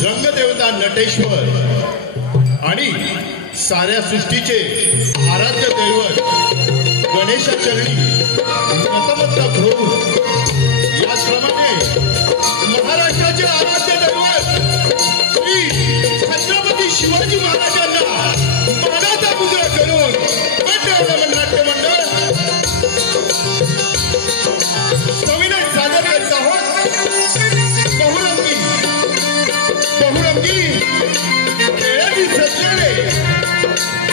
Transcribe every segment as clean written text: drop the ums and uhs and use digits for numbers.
रंगदेवता नटेश्वर आणि साऱ्या सृष्टीचे आराध्य दैवत गणेशचरणी नतमस्तक होऊन याचप्रमाणे महाराष्ट्राचे आराध्य दैवत श्री छत्रपती शिवाजी महाराजांना मानाचा मुद्रा करून नाट्य मंडळ सविनय सादर करत आहोत बहुरंगी खेळाची सजलेले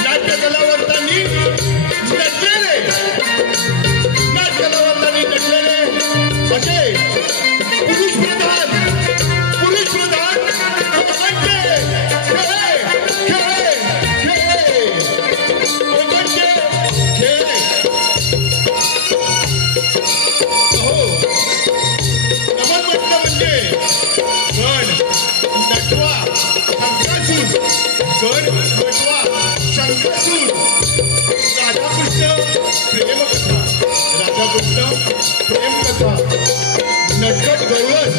नाट्य कलावंतांनी नटलेले असे पुरुष प्रधान शंकासूर राधाकृष्ण प्रेमकथा नटखट गवळण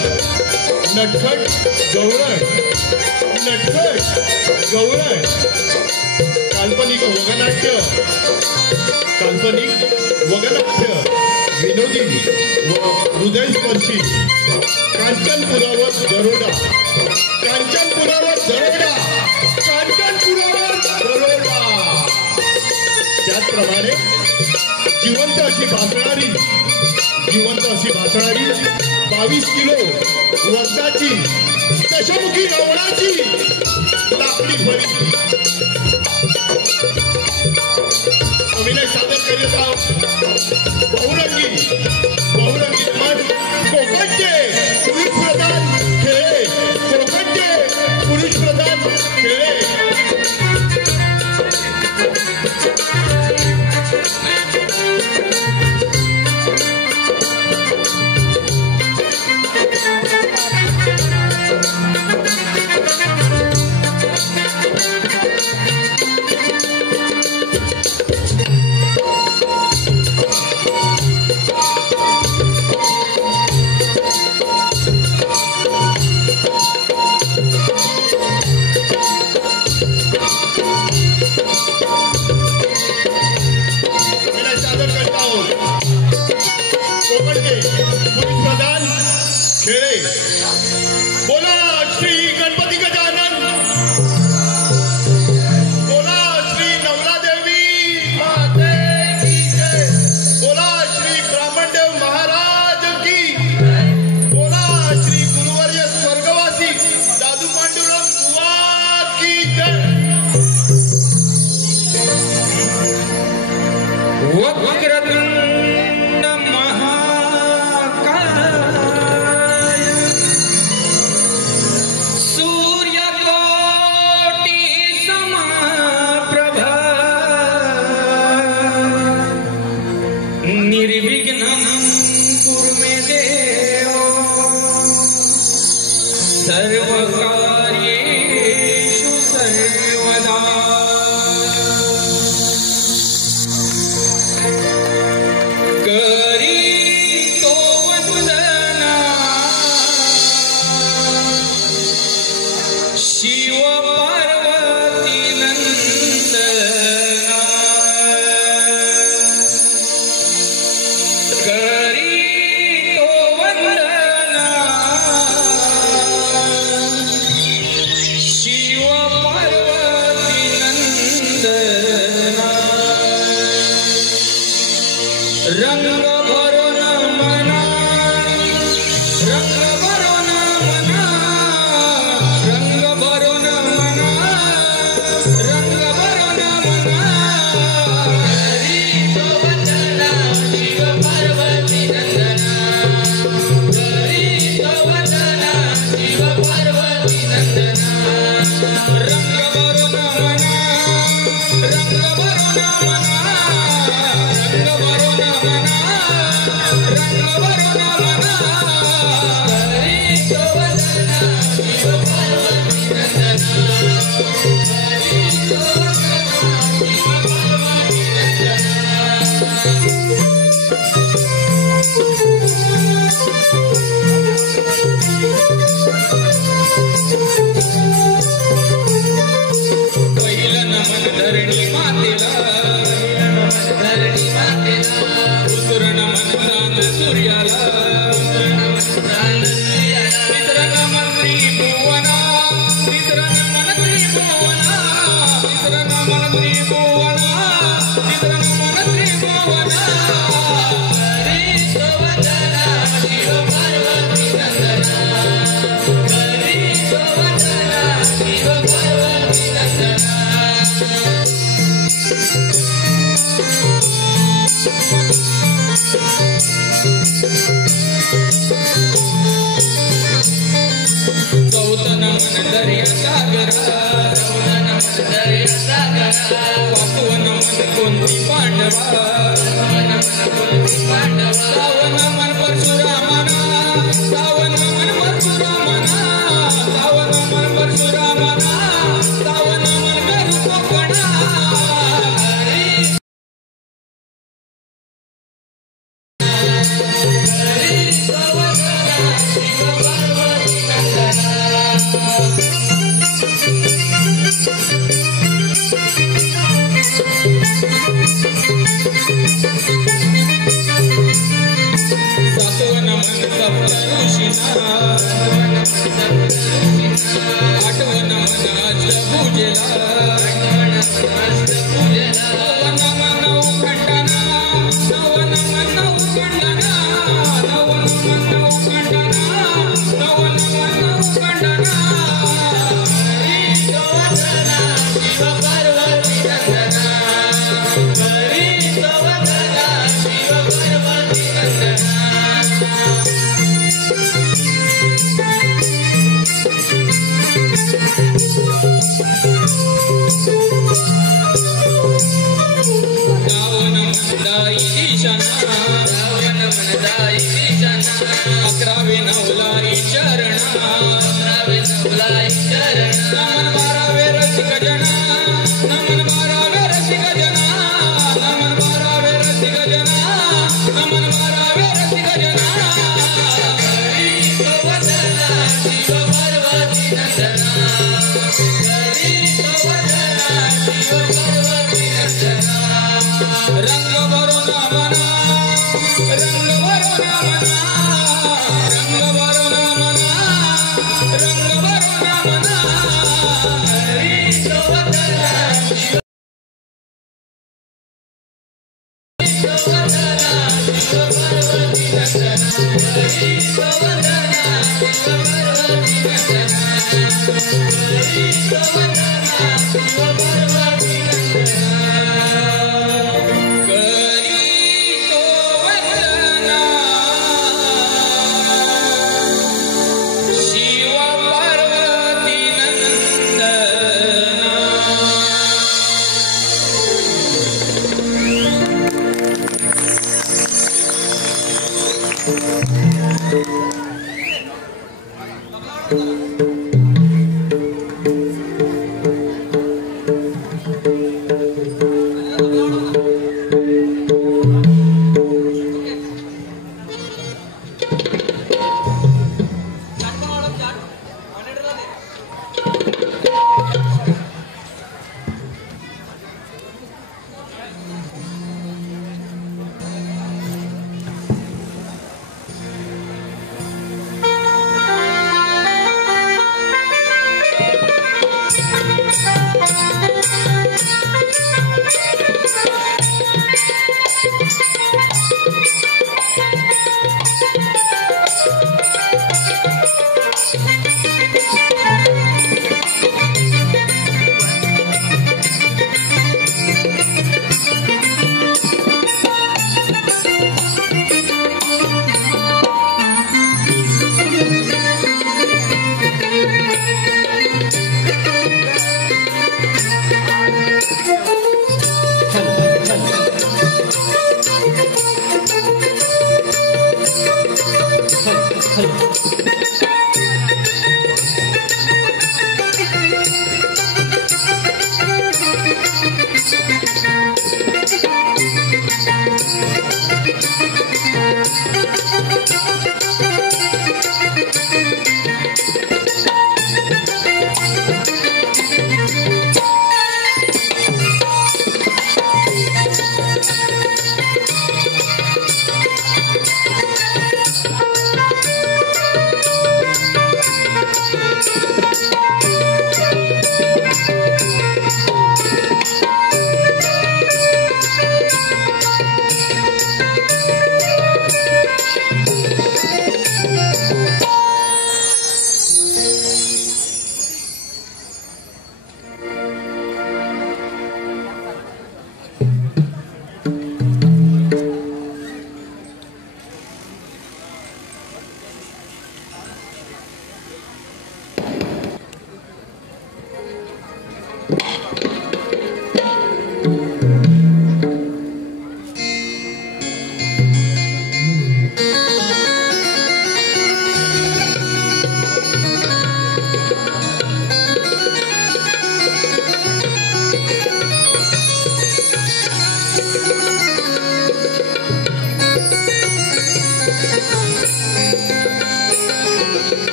काल्पनिक वगनाट्य विनोदी व हृदयस्पर्शी कांचनपुरावर दरोडा त्याचप्रमाणे जिवंत अशी भासणारी 22 किलो वजनाची दशमुखी रावणाची लाकडी फळी अभिनय सादर करीत आहोत बहुरंगी मन कोकणचे पुरुष प्रधान खेळे बोला श्री गणपती गजानन, बोला श्री नवरादेवी माते की जय, बोला श्री ब्राह्मणदेव महाराज की, बोला श्री गुरुवर्य स्वर्गवासी दादू पांडुरंग बुवा की जय।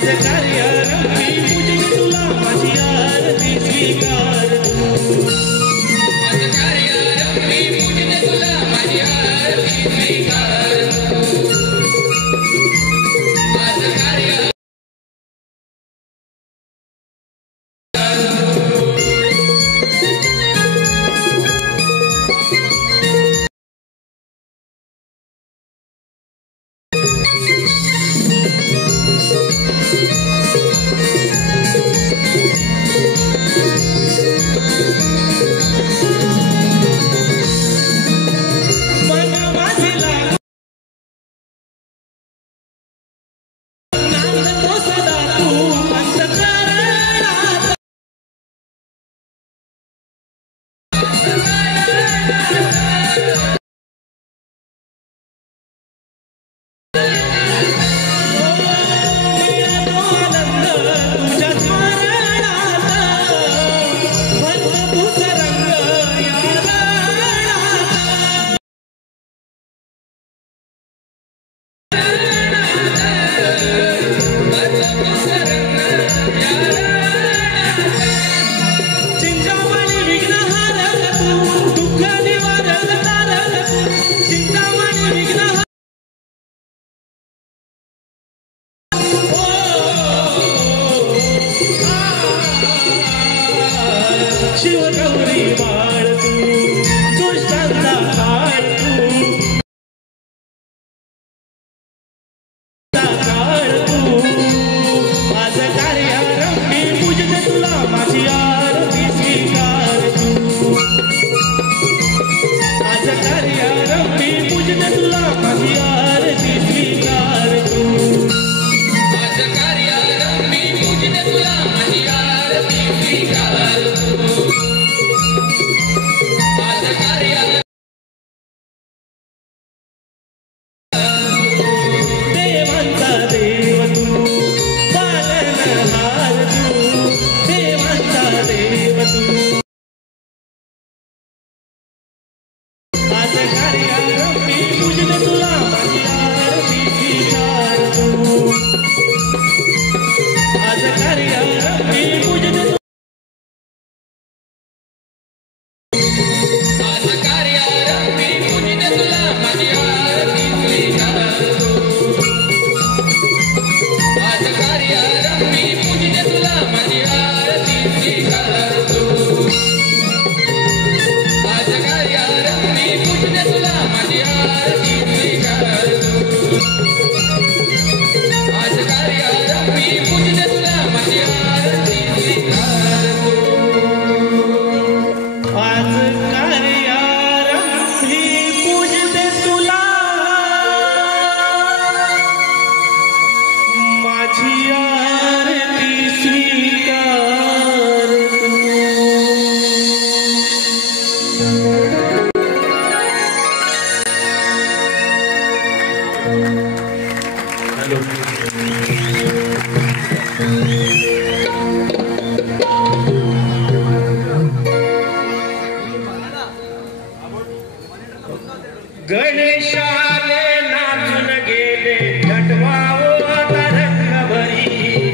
आज कार्यारंभी पूजन तुला माझी आरती स्वीकार आज कार्यारंभी पूजन तुला माझी आरती स्वीकार आज कार्य शिवगौरी बाळ तू दुष्टांचा काळ तू आज कार्यारंभी पूजन तुला माझी आरती स्वीकार तू आज कार्यारंभी पूजन तुला माझी आरती स्वीकार तू आज कार्यारंभी पूजन तुला माझी आरती स्वीकार तू आज कार्य देवांचा देव तू पालनहार तू देवांचा देव तू आज कार्यारंभी पूजन तुला माझी आरती स्वीकार तू आज कार्यारंभी पूजन आज कार्यारंभी पूजन तुला माझी आरती स्वीकार तू आज कार्यारंभी पूजन तुला माझी आरती स्वीकार तू आज कार्यारंभी पूजन तुला माझी आरती स्वीकार तू आज कार्यारंभी पूजन तुला माझी आरती स्वीकार तू आज कार्यारंभी पूजते तुला माझी आरती स्वीकार गणेशाले नाचून गेले नटवावो आता रंगभरी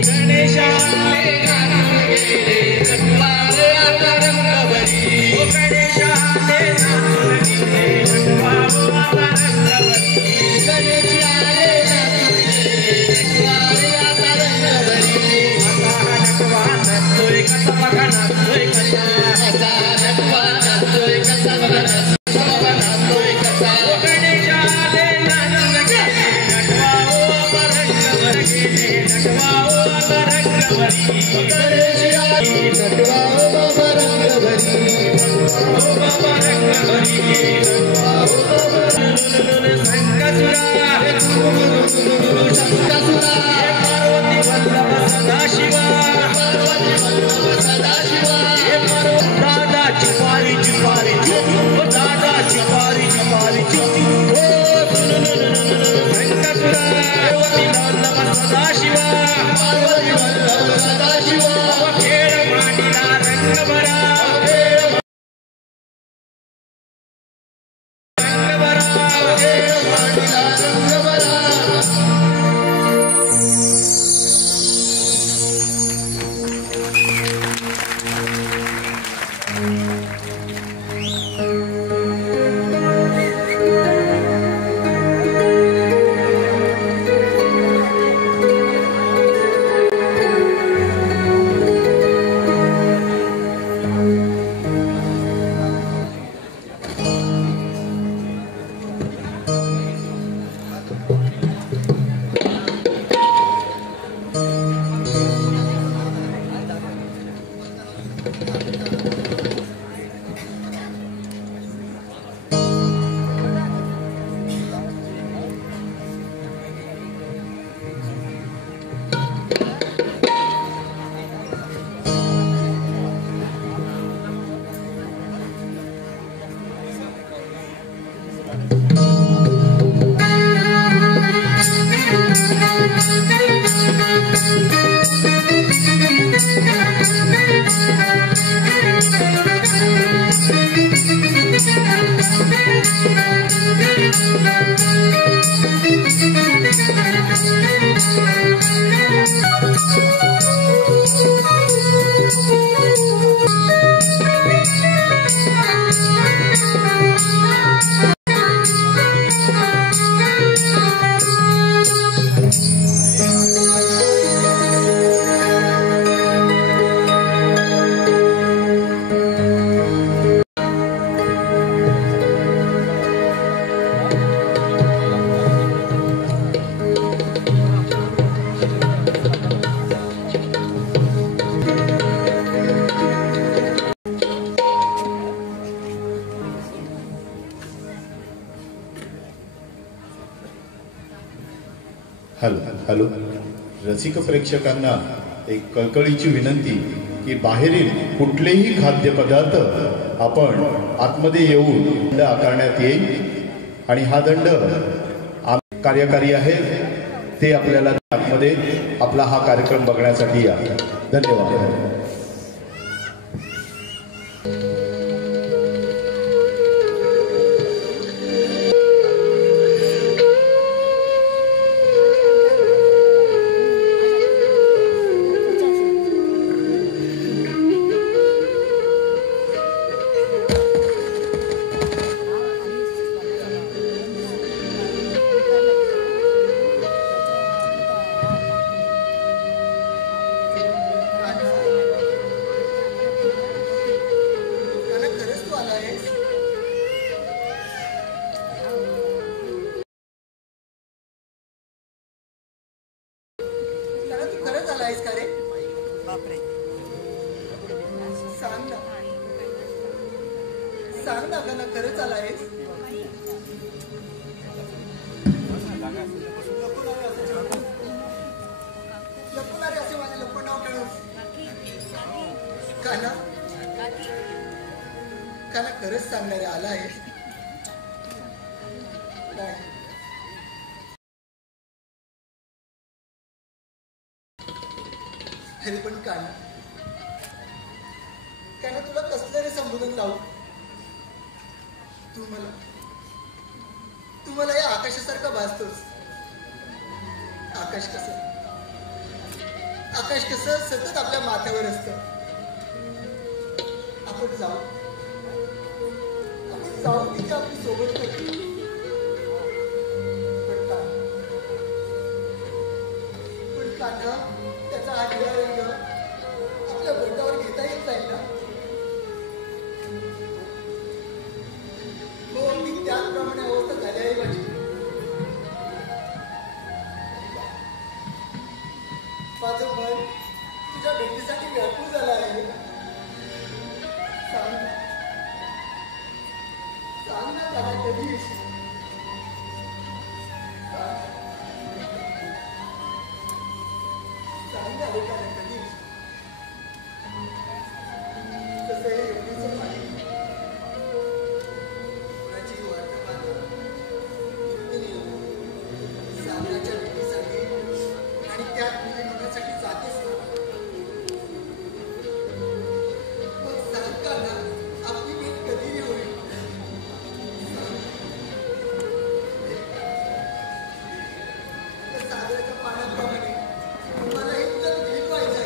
गणेशाले नाचून गेले नटवावो आता रंगभरी गणेशाले नाचून गेले नटवावो आता रंगभरी गणेशाले नाचून गेले नटवावो आता रंगभरी आता नटवा नटतोय कसा बघा नाचतोय कसा आता नटवा नटतोय कसा बघा नाचतोय कसा गणेशाले नाचून गेले नटवावो आता रंगभरी नटवावो आता रंगभरी गणेशाले नटवावो बाबा रंगभरी नटवावो बाबा रंगभरी नटवावो बाबा शंकरसुरा पार्वती वल्लभ सदाशिवा दादा चिपारी चिपारी दादा चिपारी चिपारी शंकरसुरा पार्वती वल्लभ सदाशिवा खेळ मांडीला रंग भरा हॅलो हॅलो रसिक प्रेक्षकांना एक कळकळीची विनंती की बाहेरील कुठलेही खाद्यपदार्थ आपण आतमध्ये येऊन दंड आकारण्यात येईल आणि हा दंड कार्यकारी आहे ते आपल्याला आतमध्ये आपला हा कार्यक्रम बघण्यासाठी या. धन्यवाद. सांग ना गं, खरंच आलायस? लपून असे माझे लपून नाव खेळूस काना काना खरंच सांगणारे आला आहे. तरी पण काना काना तुला कसलं तरी संबोधन लावू. तू मला या आकाशासारखा भासतोस. आकाश कसं सतत आपल्या माथ्यावर असतं. आपण जाऊ तिथे आपली सोबत होती. पण कान्हा त्याचा हा निळा रंग आपल्या बोटावर घेता येत नाही ना. त्याचप्रमाणे अवस्था झाली आहे माझी. माझं मन तुझ्या भेटीसाठी व्याकुळ झालं आहे. सांग ना त्याला कधी येशील. सांग ना त्याला कधी येशील. तसं हे एवढीच पाणी सागराच्या भेटीसाठी आणि त्या भेटीसाठी जातेच ना. मग सांग का ना आपली भेट कधी होईल. सागराच्या पाण्याप्रमाणे मलाही तुझ्यात भेट व्हायचं आहे.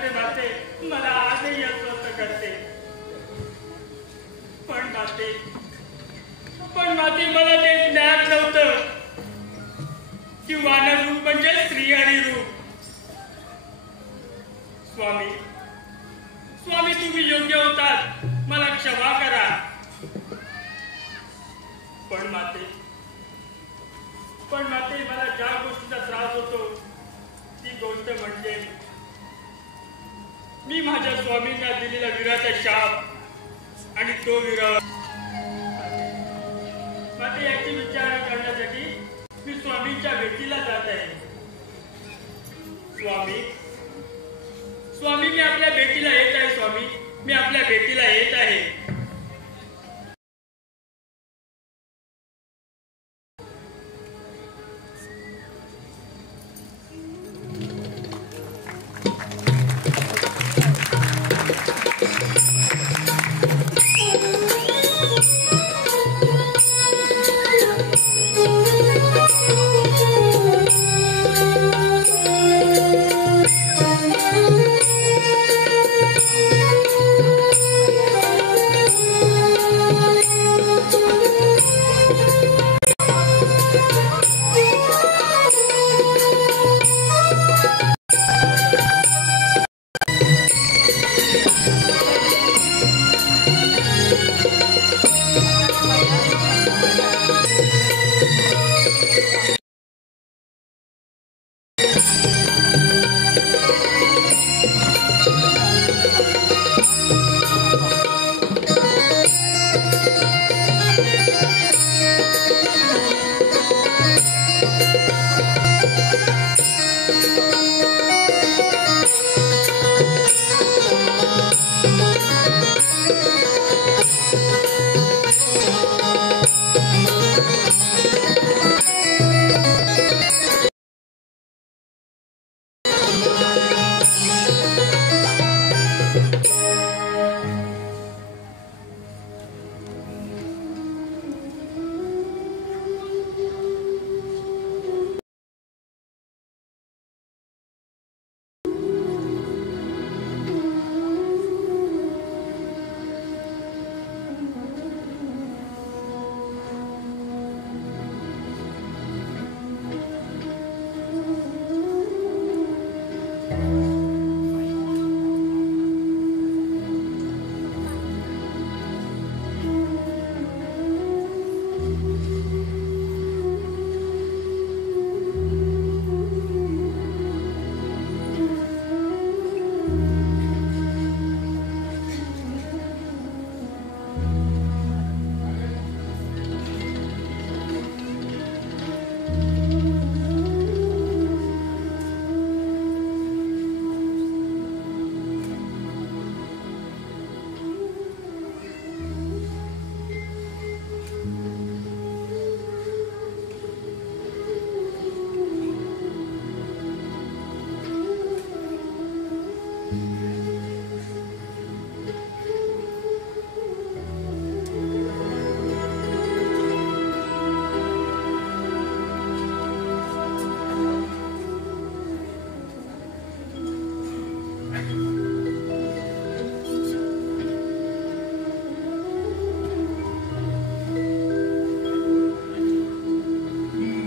करते माते, मला आजही अस्वस्थ करते. पण माते मला ते ज्ञान नव्हतं की वानर रूप म्हणजे स्त्री आणि रूप. स्वामी तुम्ही योग्य होतात, मला क्षमा करा. पण माते मला ज्या गोष्टीचा त्रास होतो ती गोष्ट म्हणजे मी माझ्या स्वामींना दिलेला विरहाचा शाप आणि तो विरह. माते याची विचारणा करण्यासाठी मी स्वामींच्या भेटीला जात आहे. स्वामी मी आपल्या भेटीला येत आहे. स्वामी मी आपल्या भेटीला येत आहे.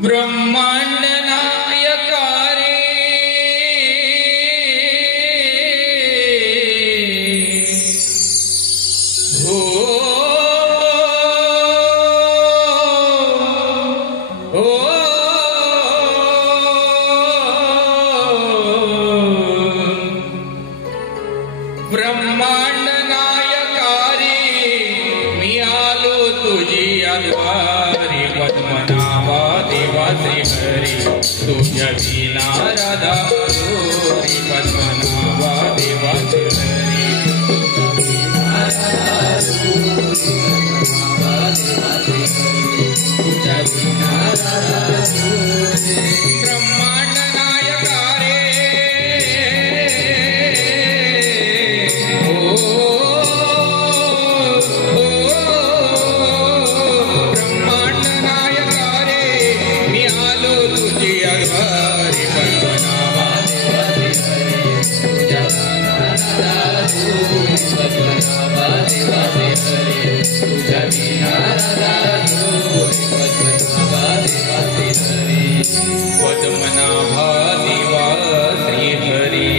ब्रह्मांड नायकारे हो हो ब्रह्मांड नायकारे मी आलो तुझी अद्वारी पद्मनाभा देवा श्री हरी तुझ्या विना राधा रे पद्मनाभा देवा श्री हरी तुझ्या विना ब्रह्मांड नायका रे ब्रह्मांड नायका रे मी आलो तुझी अघारी पद्मनाभा देवा श्री हरी पद्मनाभा देवा श्रीहरी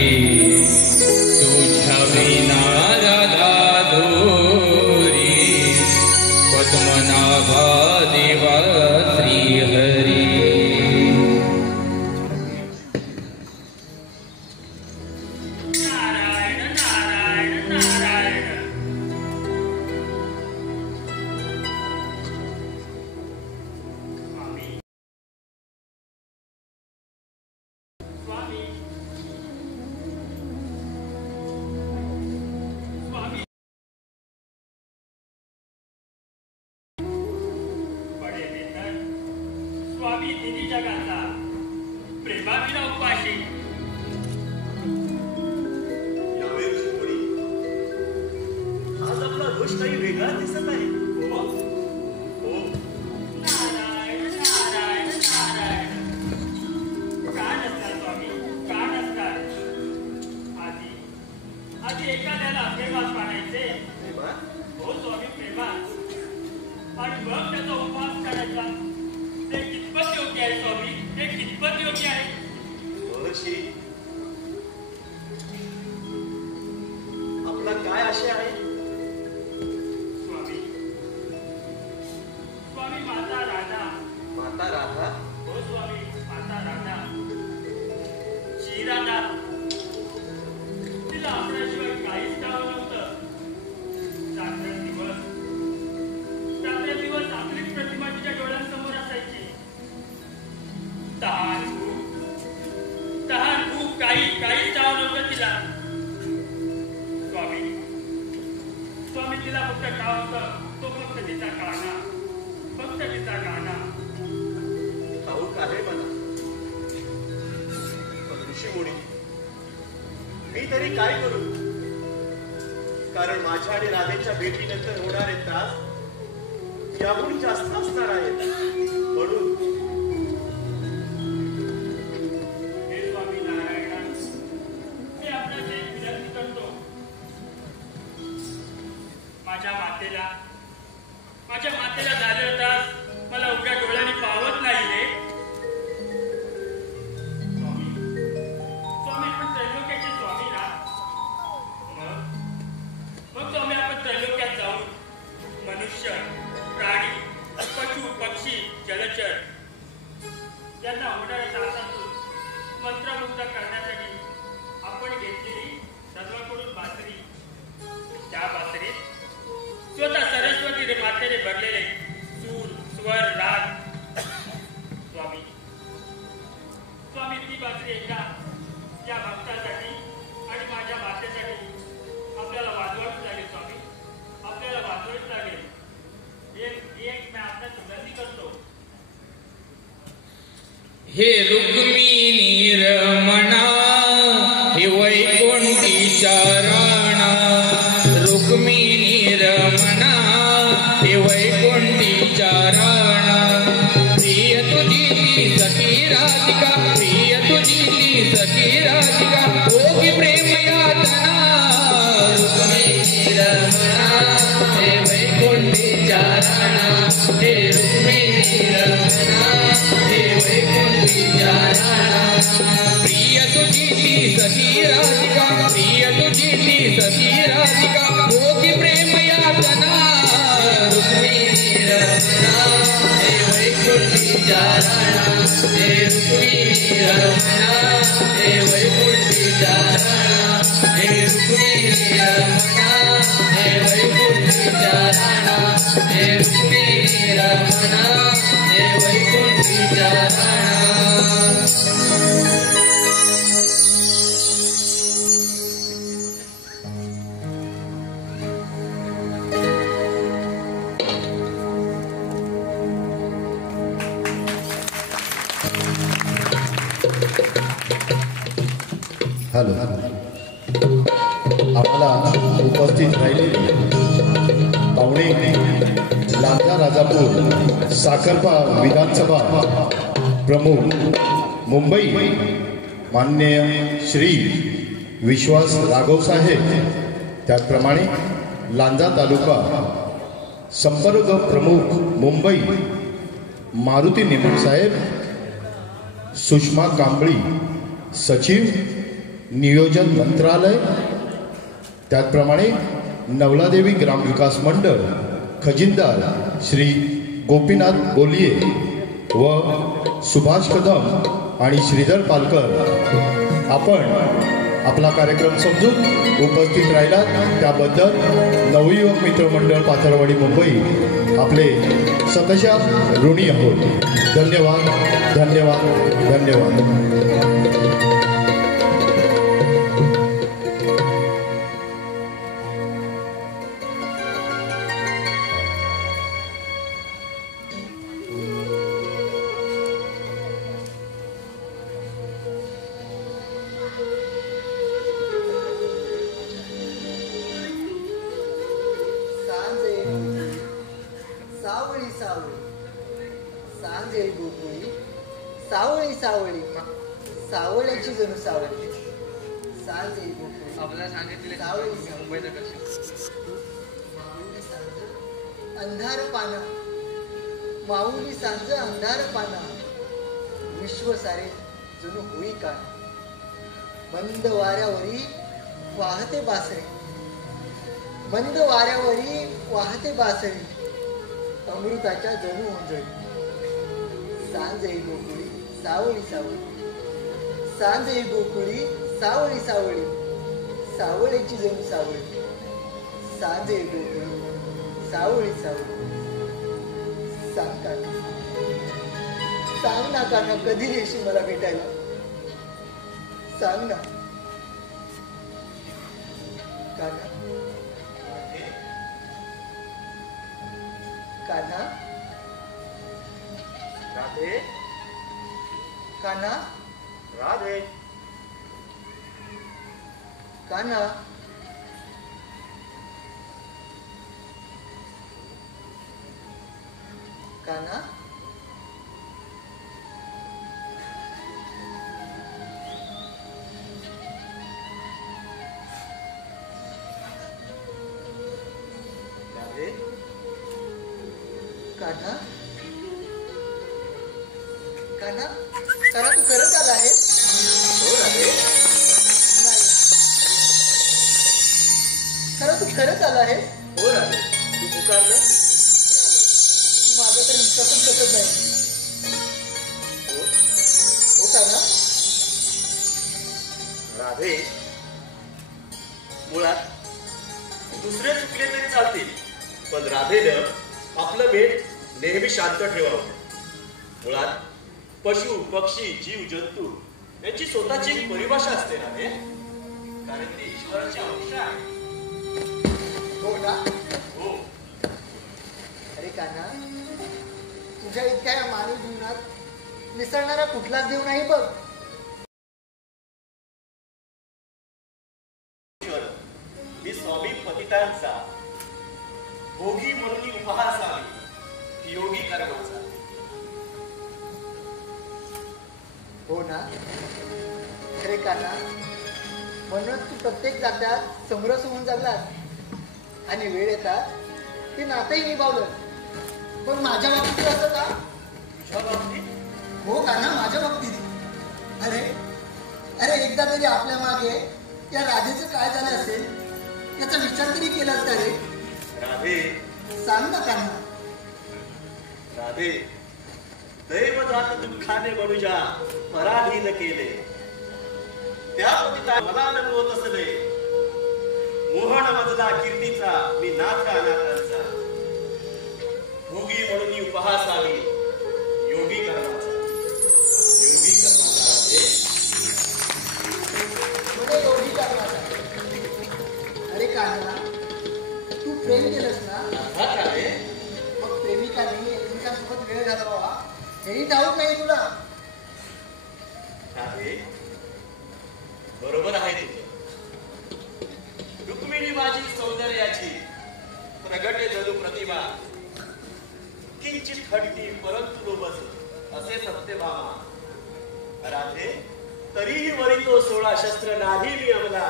तुझ्या विना राधा दोरी पद्मनाभा देवा श्रीहरी नारायण नारायण नारायण स्वामी स्वामी स्वामी बडे वेतन स्वामी दिनी जगाचा प्रेमाविना उपाशी आज आपला रोष काही वेगळा दिसत आहे. हो नारायण नारायण नारायण का नसतात स्वामी का नसतात आधी एखाद्याला प्रेमात पाडायचे हो स्वामी प्रेमात आणि मग त्याचा उपवास करायचा ते कितपत योग्य आहे स्वामी ते कितपत योग्य आहे महर्षी, आपला काय आशय आहे? स्वामी स्वामी माता राधा माता राधा हो स्वामी माता राधा श्रीराधा तिला आपल्याशिवाय काहीच ठाव नव्हतं. रात्रंदिवस आपलीच प्रतिमा तिच्या डोळ्यांसमोर असायची. तहान भूक काहीच ठाव नव्हतं तिला. स्वामी तिला फक्त ठाव होतं तो फक्त तिचा गाणं ठाऊक आहे मला. पण ऋषीमुनी, मी तरी काय करू? कारण माझ्या आणि राधेच्या भेटीनंतर होणारे त्रास याहून जास्त असणार आहेत. म्हणून हे स्वामी नारायण मी आपल्याला एक विनंती करतो. माझ्या मातेला झाले होता मला उघड्या डोळ्याने पावत नाही रे स्वामी आपण त्रैलोक्याचे स्वामी ना. मग स्वामी आपण त्रैलोक्यात जाऊन मनुष्य प्राणी पशु पक्षी जलचर यांना होणाऱ्या त्रासातून मंत्रमुग्ध करण्यासाठी आपण घेतलेली सर्वांकडून बासरी त्या बासरीत स्वतः सरस्वती मातेने भरलेले सूर स्वर राग स्वामी ती बासरी एकदा या भक्तासाठी आणि माझ्या मातेसाठी आपल्याला वाजवावीच लागेल स्वामी आपल्याला वाजवावीच लागेल. एक मी आपल्या विनंती करतो. हे रुक्मिणी रमणा हे वैकुंठी चारणा रुक्मिणी रमणा हे वैकुंठी चारणा प्रिय तुझी ती सखी राधिका प्रिय तुझी ती सखी राधिका होगी प्रेम यातना रुक्मिणी रमणा हे वैकुंठी चारणा हे रुक्मिणी रमणा हे वैकुंठी चारणा प्रिय तुझी ती सखी राधिका प्रिय तुझी ती सखी राधिका होगी प्रेम यातना रुक्मिणी रमणा हे वैकुंठी चारणा हे रुक्मिणी रमणा हे वैकुंठी चारणा हे रुक्मिणी रमणा हे वैकुंठी चारणा हे रुक्मिणी रमणा हे वैकुंठी चारणा. हॅलो आम्हाला उपस्थित राहिलेले पाहुणे लांजा राजापूर साखरपा विधानसभा प्रमुख मुंबई माननीय श्री विश्वास राघव साहेब, त्याचप्रमाणे लांजा तालुका संपर्क प्रमुख मुंबई मारुती निमण साहेब, सुषमा कांबळी, सचिव नियोजन मंत्रालय, त्याचप्रमाणे नवलादेवी ग्रामविकास मंडळ, खजिनदार श्री गोपीनाथ बोलिये व सुभाष कदम आणि श्रीधर पालकर, आपण आपला कार्यक्रम समजून उपस्थित राहिलात त्याबद्दल नवयुवक मित्र मंडळ पाथरवाडी मुंबई आपले सतशः ऋणी आहोत. धन्यवाद, धन्यवाद, धन्यवाद. सावळी सावळ्याची जणू सावळी सांज येईल गोकुळी. आपल्याला सांगितले सावळी मुंबईचं कसं माऊली सांज अंधार पाना, माऊली सांज अंधार पाना, विश्व सारे जणू होई का. मंद वाऱ्यावरी वाहते बासरी, मंद वाऱ्यावरी वाहते बासरी, अमृताच्या जणू ओंजळी. सांज येईल गोकुळी सावळी सावळी, सांज येईल गोकुळी सावळी सावळी, सावळीची जणू सावळी. सांज येईल गोकुळी सावळी सावळी. सांग काका, सांग ना काका, कधी येशील मला भेटायला. सांग ना काका. कान्हा, राधे, कान्हा, राधे, कान्हा. कान्हा, राधे, कान्हा, कान्हा. कान्हा, तू खरंच आला आहेस? हो राधे, नाही, खरं तू खरंच आला आहेस? हो राधे, तू पुकारलं? माझं तर विश्वासच बसत नाही. हो हो कान्हा. राधे, मुळात दुसरे चुकले तरी चालतील, पण राधेनं आपलं भेट नेहमी शांत ठेवावं. मुळात पशु पक्षी जीव जंतू यांची स्वतःची एक परिभाषा असते राधे, कारण ते ईश्वराचे अंश आहे. हो ना. हो, अरे कान्हा, तुझ्या इतक्या या मानवी जीवनात मिसळणारा कुठलाच देव नाही बघ. मी स्वामी पतितांचा भोगी म्हणून उपहास आहे, योगी कर्माचा. हो ना. अरे कान्हा, म्हणून तू प्रत्येक जात्यात समरस होऊन जगलास आणि वेळ येतात ते नातंही निभावलं. पण माझ्या बाबतीत असं का? तुझ्या बाबतीत? हो कान्हा, माझ्या बाबतीत. अरे अरे एकदा तरी आपल्या मागे या राधेचं काय झालं असेल याचा विचार तरी केलास का रे? राधे, सांग ना कान्हा. राधे, दैव जात दुःखाने मनुजा पराधीन केले, त्या पतिता मला नमवत असले. मोहन मजला कीर्तीचा मी नाथ अनाथांचा, भोगी म्हणून उपहास आली योगी कर्माचा. योगी कर्माचा राधे, म्हणजे योगी करणार. अरे कान्हा, तू प्रेम केलंस ना, अर्थात राधे. मग प्रेमिकांनी एकमेकांसोबत वेळ घालवावा हेही ठाऊक नाही तुला? राधे, बरोबर आहे तुझं. रुक्मिणी माझी सौंदर्याची प्रगटे जणू प्रतिमा, किंचित हट्टी परंतु लोभस असे सत्यभामा. राधे, तरीही वरी तो 16 शस्त्र नाही मी अमला,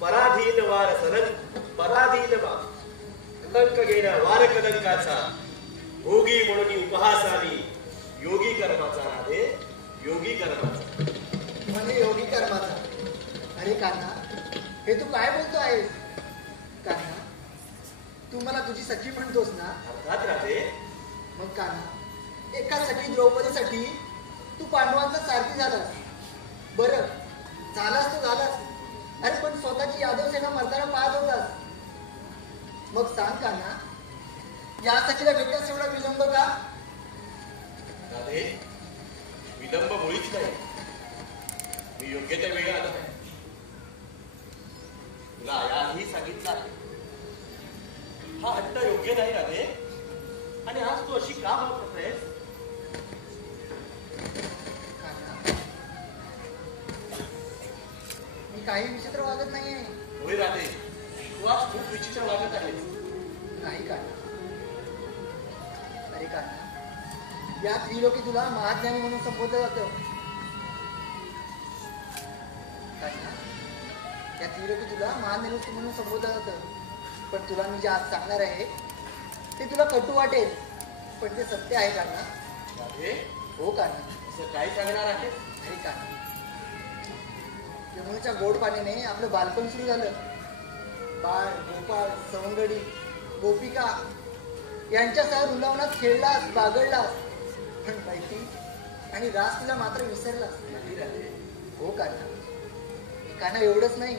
पराधीन वार सनद पराधीन कलंक घेणं वार कलंकाचा, भोगी म्हणून उपहास आली योगी कर्माचा. राधे, योगी कर्माचा. म्हणे योगी कर्माचा. अरे कान्हा, हे तू काय बोलतो आहेस? कान्हा, तू मला तुझी सखी म्हणतोस ना? अर्थात राधे. मग कान्हा, एका सखी द्रौपदीसाठी तू पांडवांचा सारथी झालास. बरं, झालास तो झालास. अरे पण स्वतःची यादव सेना मरताना पाहत होतास. मग सांग कान्हा, या सखीला भेटण्यास एवढा विलंब का? राधे, विलंब मुळीच नाही. मी योग्य त्या वेळी आलो आहे. तुला याआधी सांगितलं आहे, हा हट्ट योग्य नाही राधे. आणि आज तू अशी का वागत आहेस? मी काही विचित्र वागत नाहीये. होय राधे, तू आज खूप विचित्र वागत आहेस. नाही कान्हा. अरे कान्हा, या त्रिलोकी तुला महाज्ञानी म्हणून संबोधलं जातं. कान्हा, या त्रिलोकी तुला महाज्ञानी म्हणून संबोधलं जातं. पण तुला मी जे आज सांगणार आहे ते तुला कटू वाटेल, पण ते सत्य आहे कान्हा. राधे, हो कान्हा. असं काय सांगणार आहे? अरे कान्हा, यमुनेच्या गोड पाण्याने आपलं बालपण सुरू झालं. बाळ, गोपाळ, सवंगडी, गोपिका यांच्यासह वृंदावनात खेळलास, बागडलास. पण मैत्री आणि रास तुला मात्र विसरलास. नाही राधे. हो कान्हा. कान्हा, एवढंच नाही,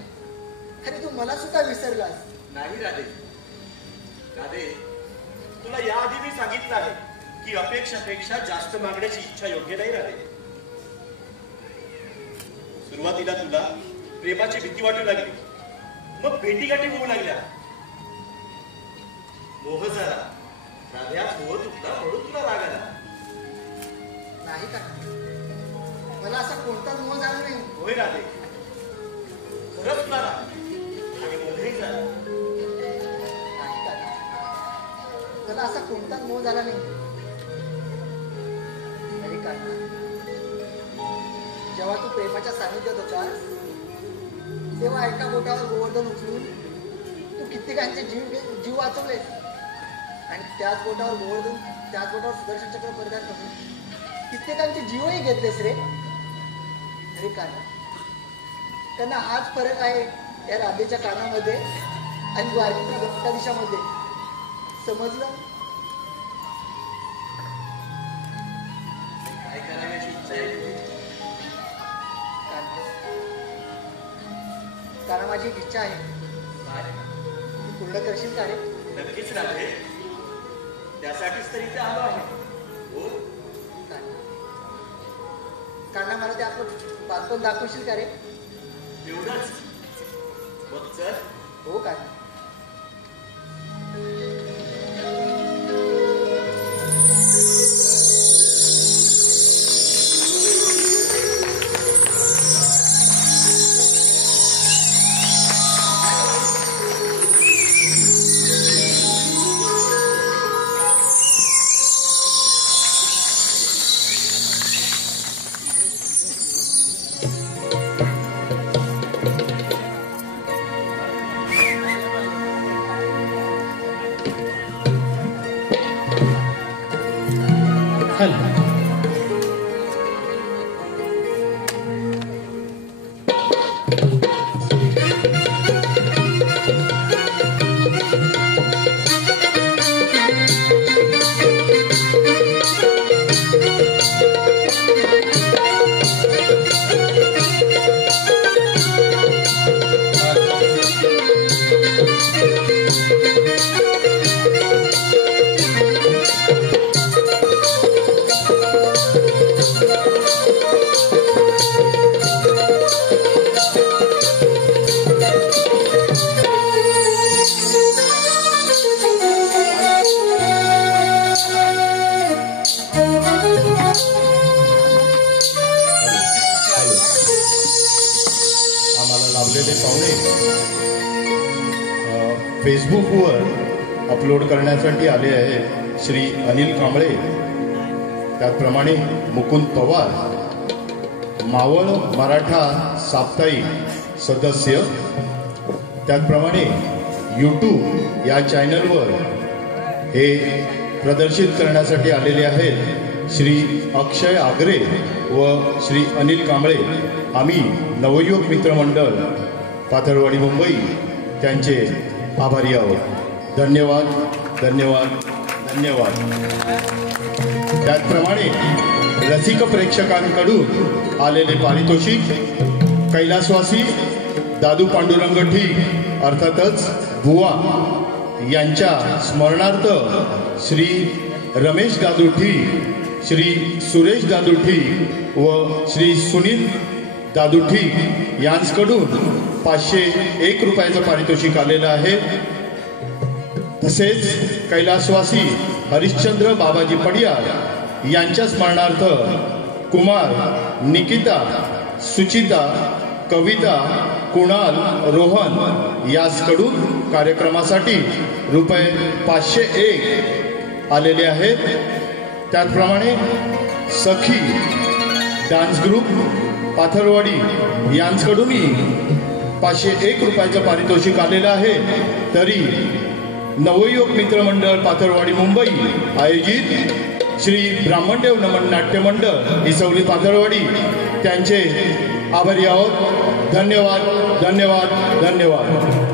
अरे तू मला सुद्धा विसरलास. नाही राधे. राधे, तुला याआधी मी सांगितलं आहे की अपेक्षापेक्षा जास्त मागण्याची इच्छा योग्य नाही राधे. सुरुवातीला तुला प्रेमाची भीती वाटू लागली, मग भेटीगाठी होऊ लागल्या, मोह झाला. राध्यात मोह तुटला म्हणून तुला राग आला. नाही कान्हा, मला असा कोणताच मोह झाला नाही. होय राधे, खरंच तुला राग आणि मोहही झाला. नाही कान्हा, मला असा कोणताच मोह झाला नाही. अरे कान्हा, जेव्हा तू प्रेमाच्या सानिध्यात होतास तेव्हा एका बोटावर गोवर्धन उचलून तू कित्येकांचे जीव वाचवलेस. आणि त्याच बोटावर सुदर्शन चक्र परिधान करून कित्येकांचे जीवही घेतलेस रे. अरे कान्हा, हाच फरक आहे या राधेच्या कानामध्ये आणि द्वारकेच्या भक्तादिशामध्ये. समजलं? काय करायची इच्छा आहे तुझी? कारण माझी एक इच्छा आहे. काय? ती पूर्ण करशील का रे? नक्कीच राधे, त्यासाठीच तरी इथे आलो आहे. हो, कान्हा, मला ते आपलं बालपण दाखवशील का रे? एवढंच. मग चल. हो कान्हा. फेसबुकवर अपलोड करण्यासाठी आले आहे श्री अनिल कांबळे, त्याचप्रमाणे मुकुंद पवार, मावळ मराठा साप्ताहिक सदस्य, त्याचप्रमाणे यूट्यूब या चॅनलवर हे प्रदर्शित करण्यासाठी आलेले आहेत श्री अक्षय आगरे व श्री अनिल कांबळे आम्ही नवयुवक मित्रमंडळ पाथरवाडी मुंबई त्यांचे आभारी आहोत. धन्यवाद धन्यवाद धन्यवाद. त्याचप्रमाणे रसिक प्रेक्षकांकडून आलेले पारितोषिक कैलासवासी दादू पांडुरंग ठीक अर्थातच बुवा यांच्या स्मरणार्थ श्री रमेश दादू ठीक, श्री सुरेश दादू ठीक व श्री सुनील दादू ठीक यांच्याकडून 501 रुपयाचं पारितोषिक आलेलं आहे. तसेच कैलासवासी हरिश्चंद्र बाबाजी पडियार यांच्या स्मरणार्थ कुमार, निकिता, सुचिता, कविता, कुणाल, रोहन याचकडून कार्यक्रमासाठी रुपये 501 आलेले आहेत. त्याचप्रमाणे सखी डान्स ग्रुप पाथरवाडी यांच्याकडूनही 501 रुपयाचं पारितोषिक आलेलं आहे. तरी नवयुवक मित्रमंडळ पाथरवाडी मुंबई आयोजित श्री ब्राह्मणदेव नमन नाट्य मंडळ इसवली पाथरवाडी त्यांचे आभारी आहोत. धन्यवाद धन्यवाद धन्यवाद.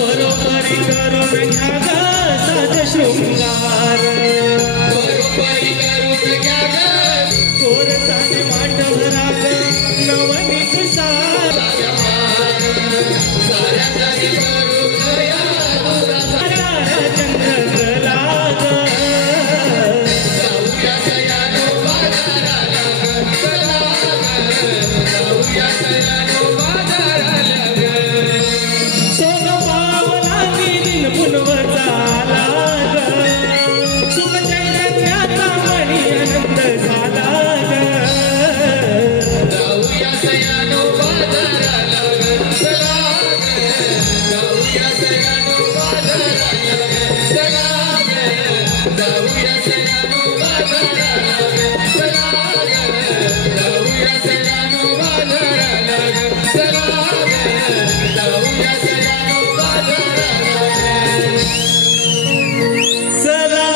बरोबरी करून घ्या साज शृंगार, बरोबरी जाऊया सयानो बाजाराला चला जाऊया सयानो बाजाराला चला जाऊया सयानो बाजाराला चला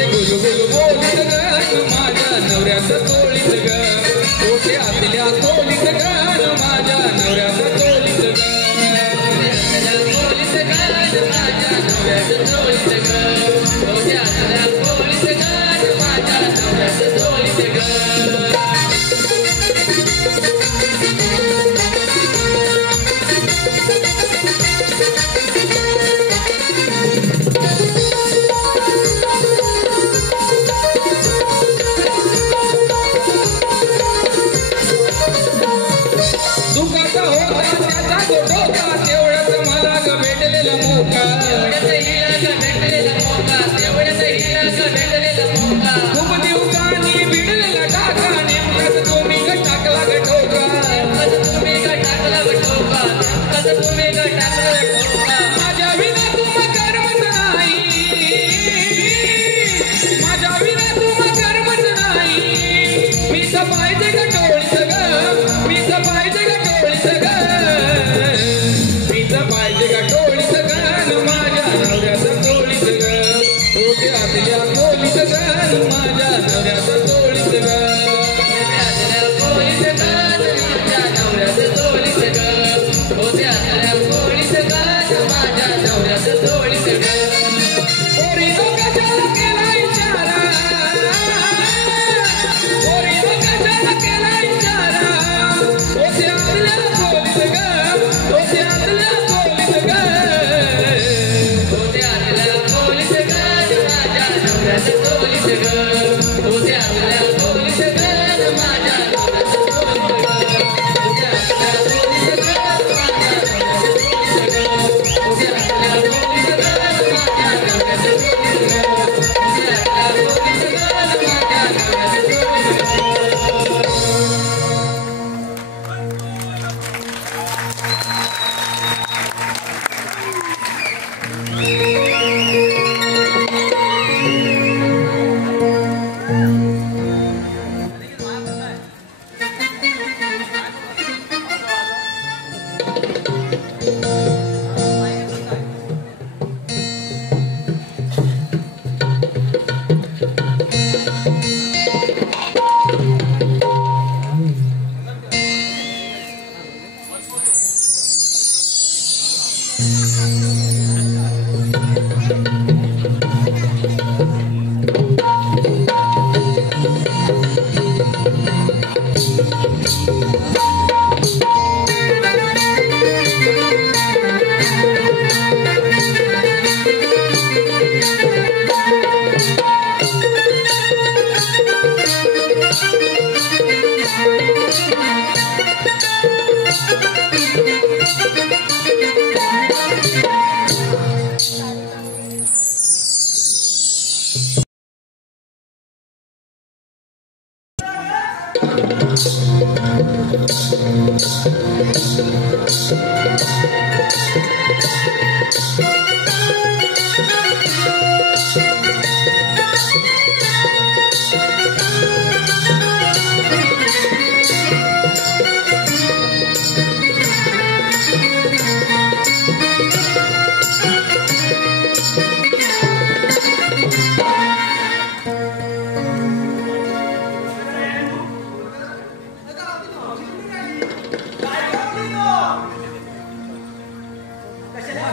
ते गुलू गुलू बोलीत ग माझ्या नवऱ्याचं तोळीत ग ओटे आतल्या खोलीत ग माझ्या नवऱ्याचं तोळीत ग खोलीत ग माझ्या नवऱ्याचं तोळीत ग ओटे आतल्या खोलीत ग माझ्या नवऱ्याचं तोळीत ग कशाला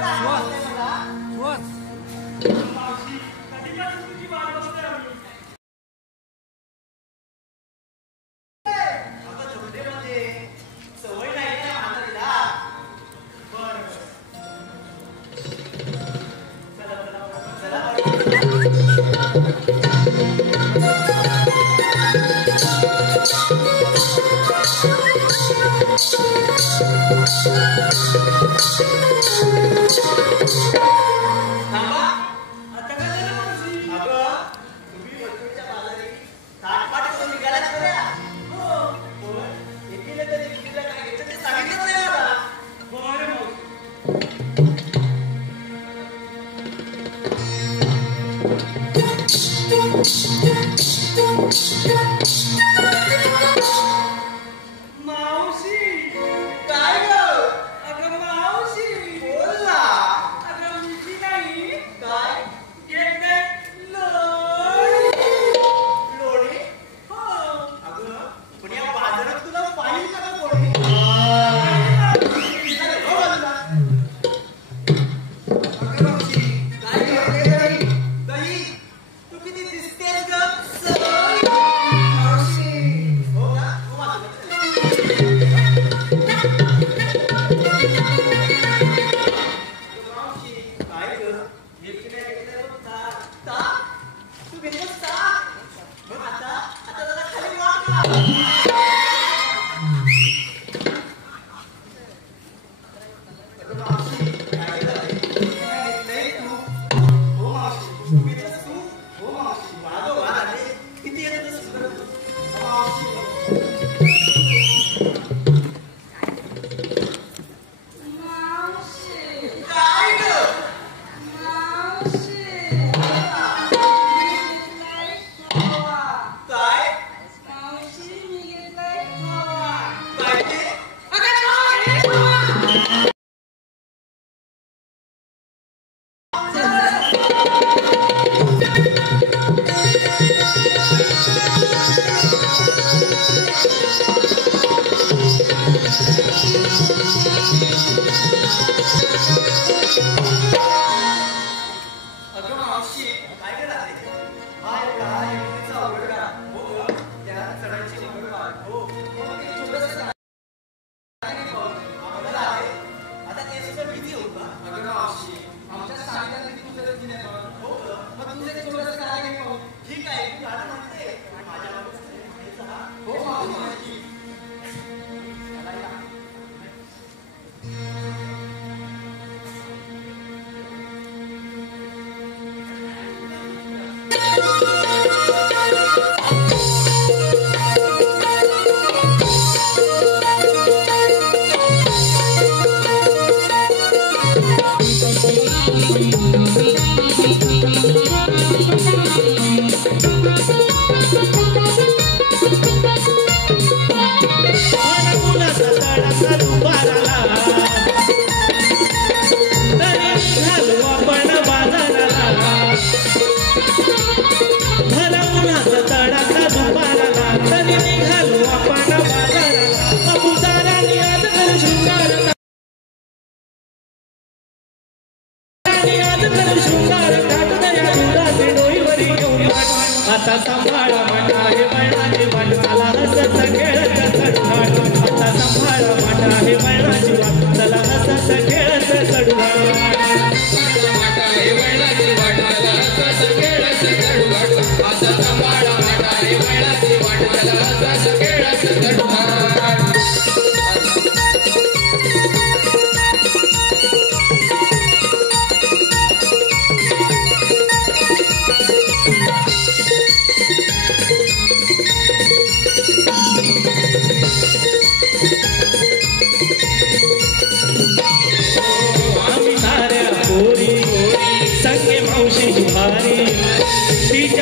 आता सांभाळा माटा हे वळणाची वाट चला हसत खेळत चढवाट आता सांभाळा माटा हे वळणाची वाट चला हसत खेळत चढवाट माटा हे वळणाची वाट चला हसत खेळत चढवाट आता सांभाळा माटा हे वळणाची वाट चला हसत खेळत चढवाट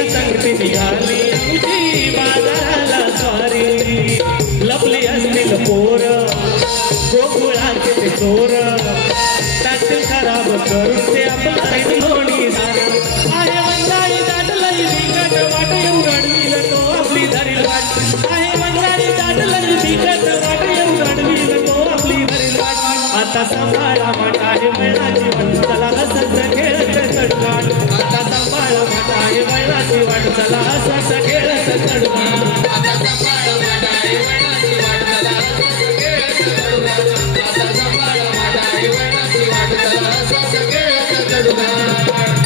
संगती निघाली तुझी बाजाराला स्वारी लपली असतील पोर गोकुळाचे ते चोर त्याचे खराब करून ते आपलं लोणी आहे वंजारी दाटलई बिकट वाट येऊ रडविल तो आपली धरील वाट आहे वंजारी दाटलई बिकट वाट येऊ रडविल तो आपली धरील वाट आता सांभाळा माटा हे वळणाची वाट चला हसत खेळत चढवाट आता सांभाळा माटा हे वळणाची वाट चला हसत खेळत चढवाट आता सांभाळा माटा हे वळणाची वाट चला हसत खेळत चढवाट आता सांभाळा माटा हे वळणाची वाट चला हसत खेळत चढवाट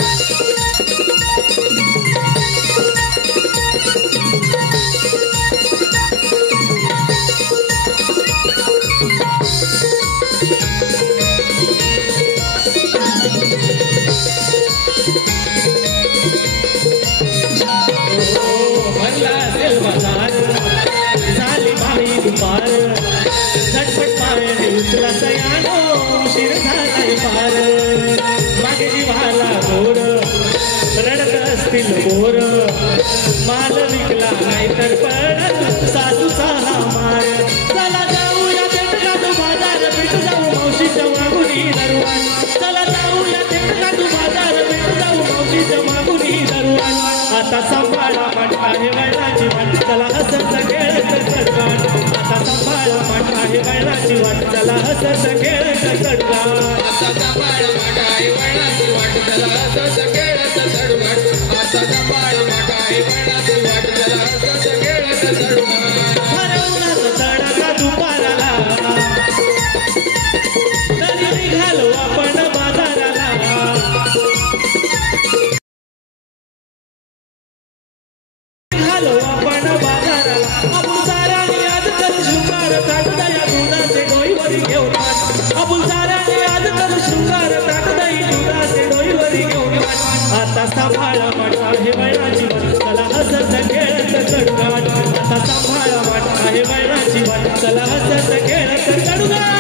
झटपट पायाने उचला सयानो उशीर झालाय पार मागे जीवाला गोर रडत असतील बोर माल विकला नाही तर पडल सासूचा हा मार चला जाऊया थेटकात बाजार भेट जाऊ मावशीच्या मागुनी दरवान चला जाऊया थेटकात बाजार भेट जाऊ मावशीच्या मागुनी दरवान आता सांभाळा माटा हे वळणाची वाट चला हसत खेळत चढवाट आता सांभाळा माटा हे वळणाची वाट चला हसत खेळत चढवाट आता सांभाळा माटा हे वळणाची वाट चला हसत खेळत चढवाट आता सांभाळा माटा हे वळणाची वाट चला हसत खेळत चढवाट हरवणाचा तडाखा दुपाराला तरी निघालो आपण बाजाराला निघालो आपण बाजाराला सांभाळ माटा हे वैराची वाट चला हसत खेळत चढूगाठ आता सांभाळ माटा हे वैराची वाट चला हसत खेळत चढूगाठ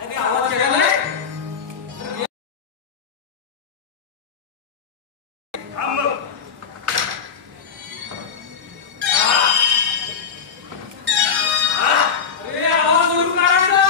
अरे आवाज केला नाही थांब अरे आवाज करून काढायचा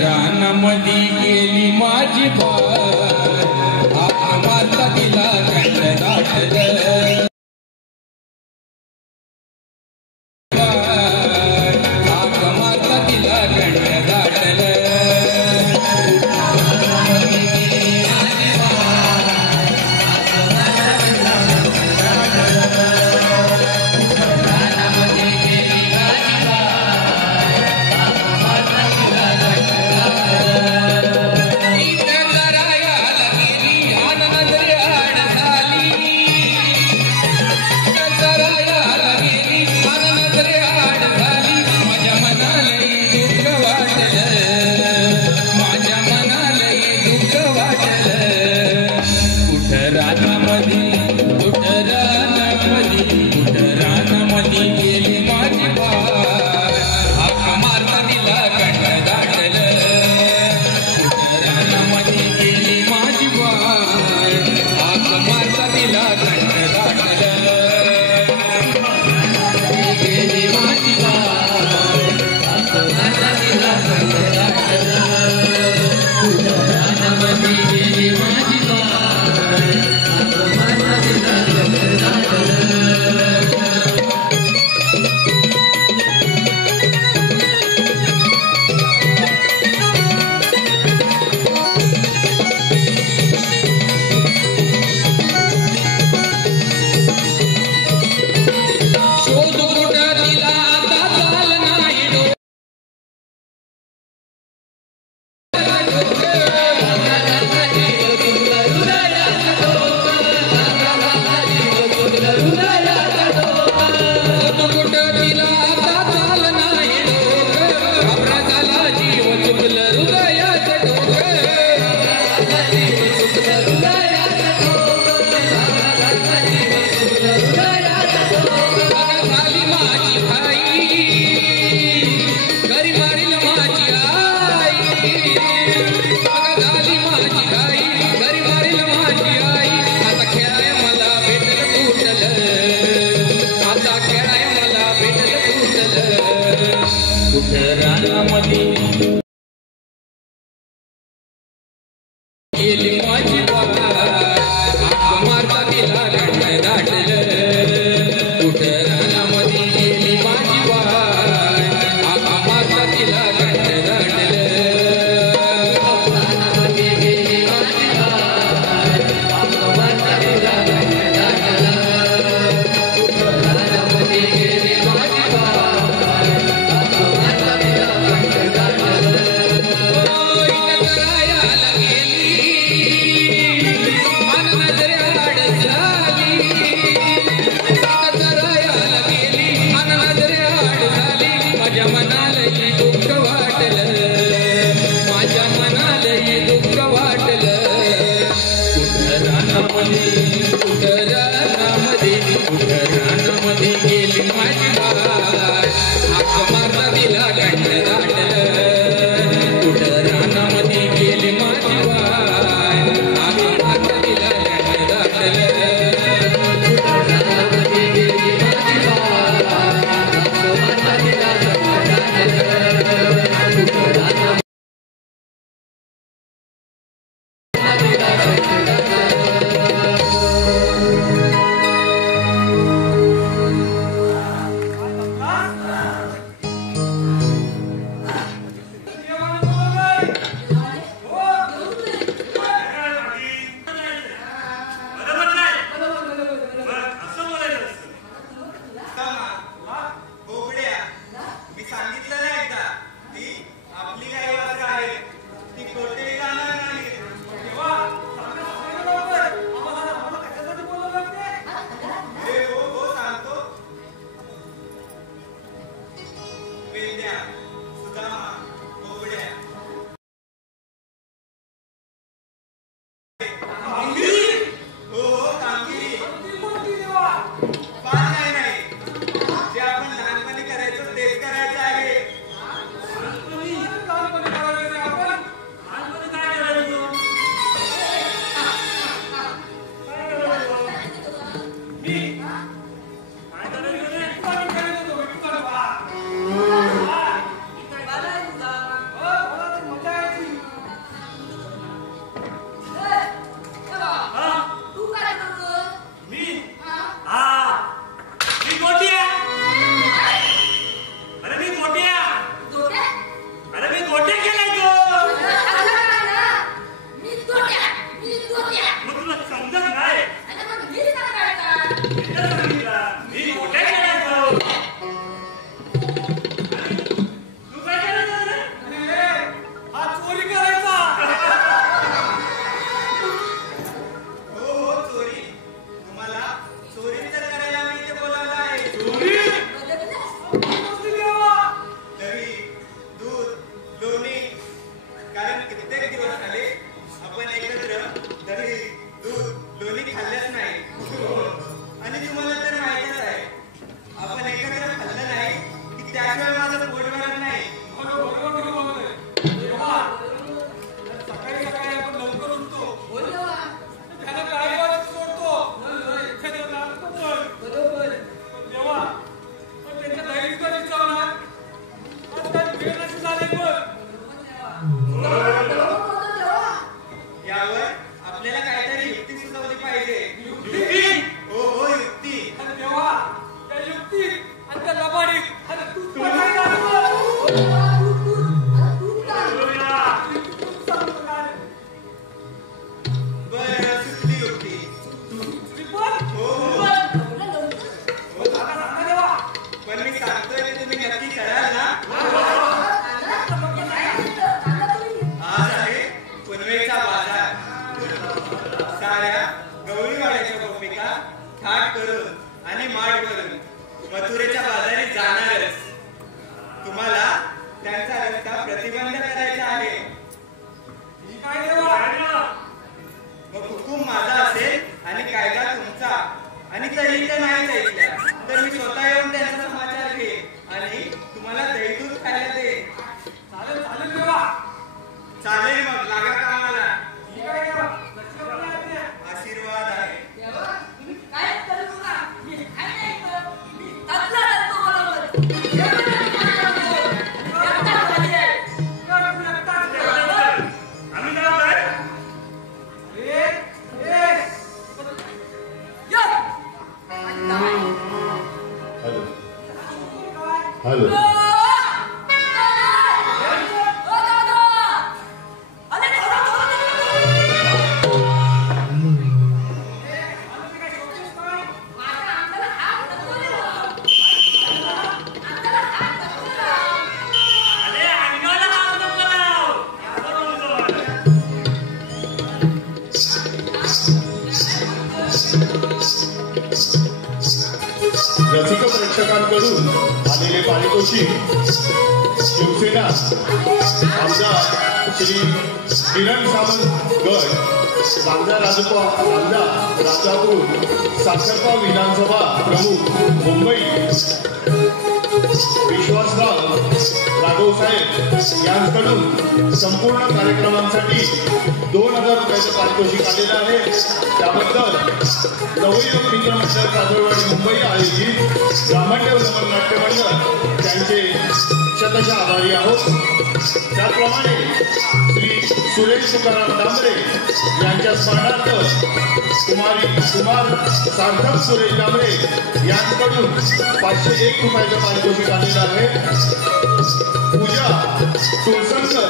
रानामधी गेली माझी बाळ आम्हाला तिला कंठ दाटलं आगमाला तिला कंठ दाटलं गोट्या, सुदामा, बोबड्या. हो हो कामगिरी. फार काही नाही. जे आपण लहानपणी करायचो तेच करायचं आहे. मथुरेच्या बाजारी जाणारच. तुम्हाला त्यांचा रस्ता प्रतिबंध करायचा आहे. मग हुकूम माझा असेल आणि कायदा तुमचा. आणि तरी ते नाही ऐकल्या तर मी स्वतः येऊन त्यांचा समाचार घे आणि तुम्हाला दही दूध खायला दे. चालेल मग लागा कामाला. आशीर्वाद आहे. हॅलो रसिक प्रेक्षकांकडून आलेले पारितोषिक शिवसेना आमदार श्री किरण सावंत गड, आमदार राजापूर साखरपा विधानसभा प्रमुख मुंबई विश्वासराव राघवसाहेब यांकडून संपूर्ण कार्यक्रमांसाठी 2000 रुपयाचं पारितोषिक आलेलं आहे. त्याबद्दल नवयुग मित्रमंडळ पाथरवाडी मुंबई आयोजित ब्राह्मण्य भ्रमण नाट्य मंडळ त्यांचे शतशः आभारी आहोत. त्याचप्रमाणे श्री सुरेश तुकाराम डांबरे यांच्या स्मरणार्थ कुमार सार्थक सुरेश डांबरे यांकडून 501 रुपयाचं पारितोषिक आलेलं आहे. पूजा तुळसंकर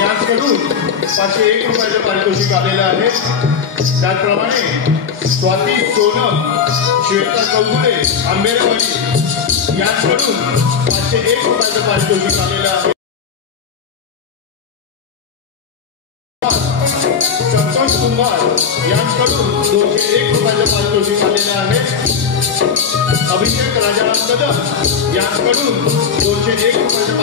यांकडून 501 रुपयाचं पारितोषिक आलेलं आहे. त्याचप्रमाणे स्वाती सोनम, श्वेता चौगुले आंबेरवाडी यांकडून 501 रुपयाचं पारितोषिक आलेलं आहे. संतोष कुंभार यांकडून 201 रुपयाचं पारितोषिक आलेलं आहे. अभिषेक राजाराम कदम यांकडून 201 रुपयाचं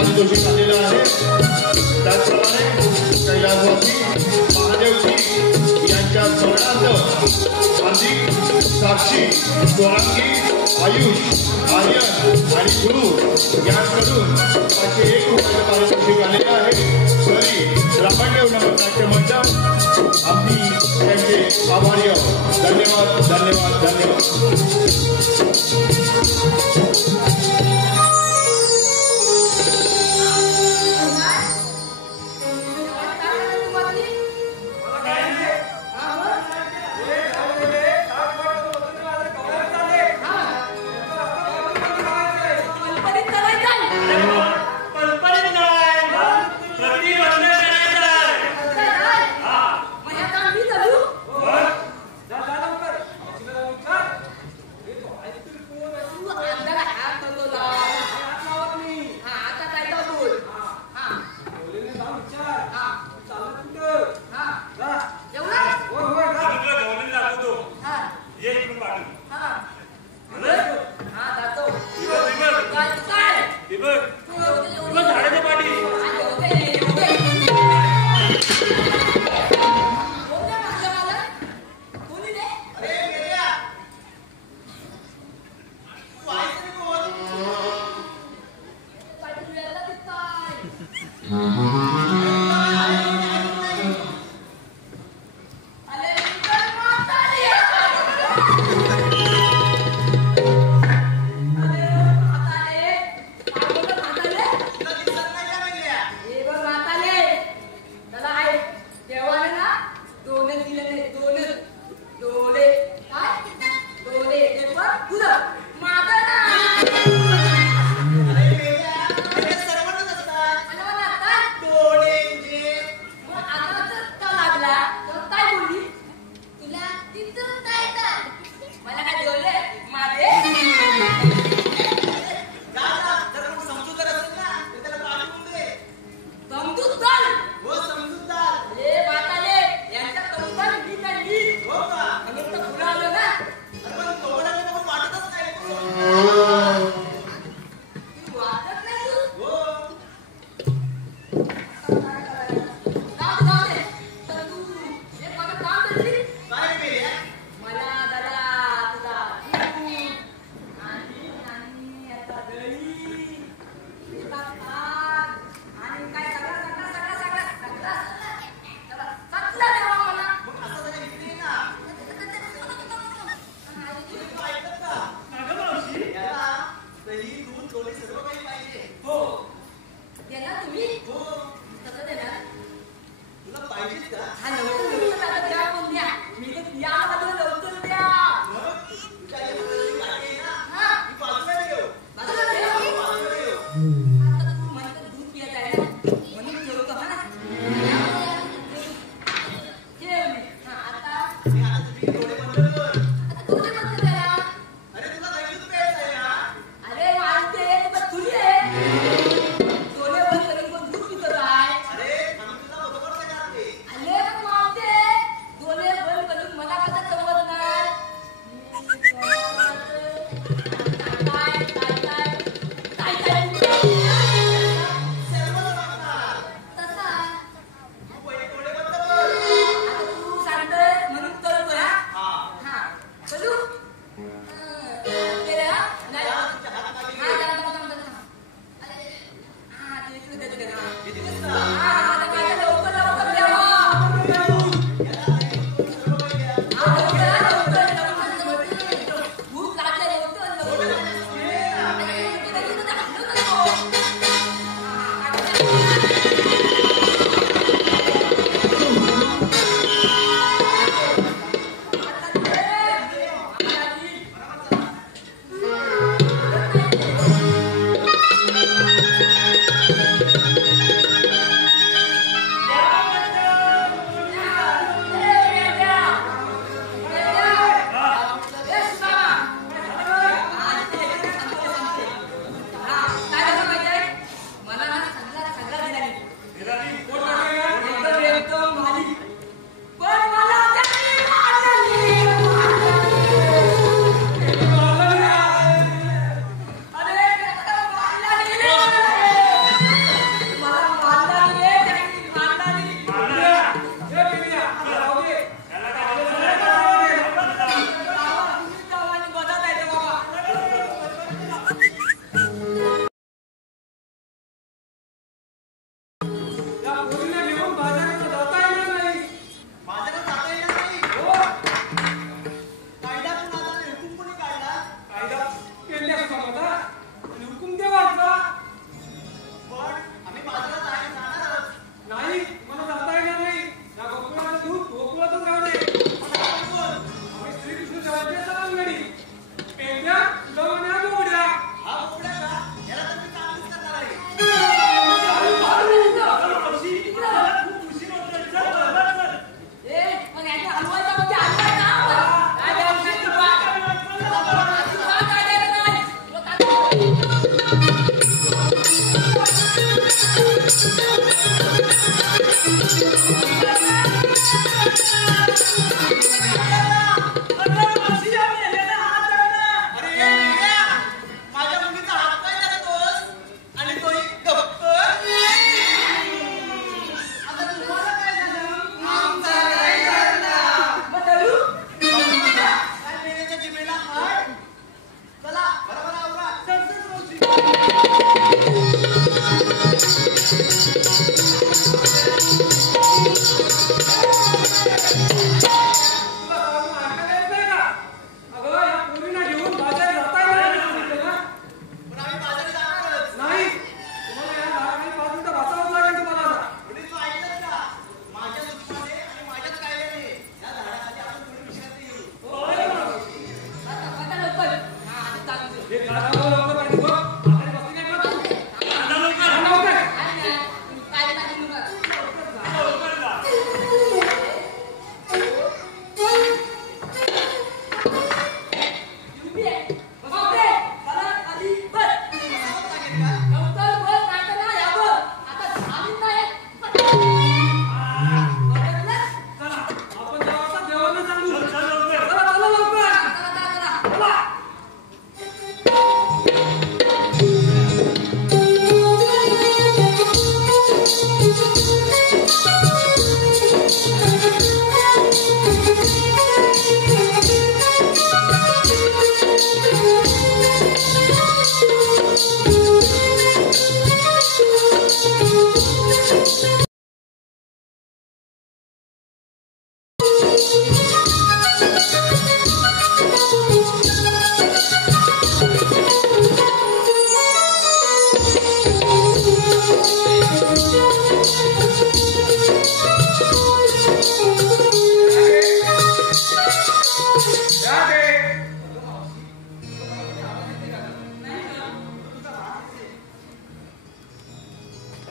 साक्षी, स्वरांगी, आयुष, आर्यन आणि गुरु यांकडून 501 रुपयाचं पारितोषिक आलेलं आहे. तरी ब्राह्मणदेव नाट्य मंडळ आम्ही त्यांचे आभारी आहोत. धन्यवाद धन्यवाद धन्यवाद. दोन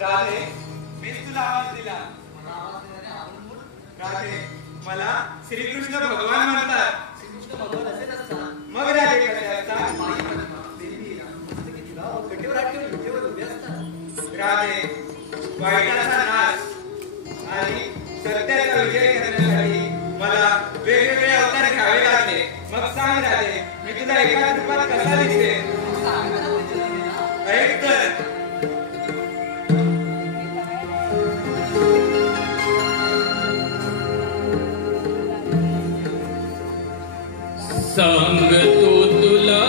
राधे, मीच तुला आवाज दिला. राधे, मला श्रीकृष्ण भगवान म्हणतात. मग राधे कसे असतात? राधे, वाईटाचा नाश आणि सत्याचा विजय करण्यासाठी मला वेगवेगळे अवतार घ्यावे लागले. मग सांग राधे, मी तुला एका रूपात कसा दिसते? ऐक तर. सांगतो तुला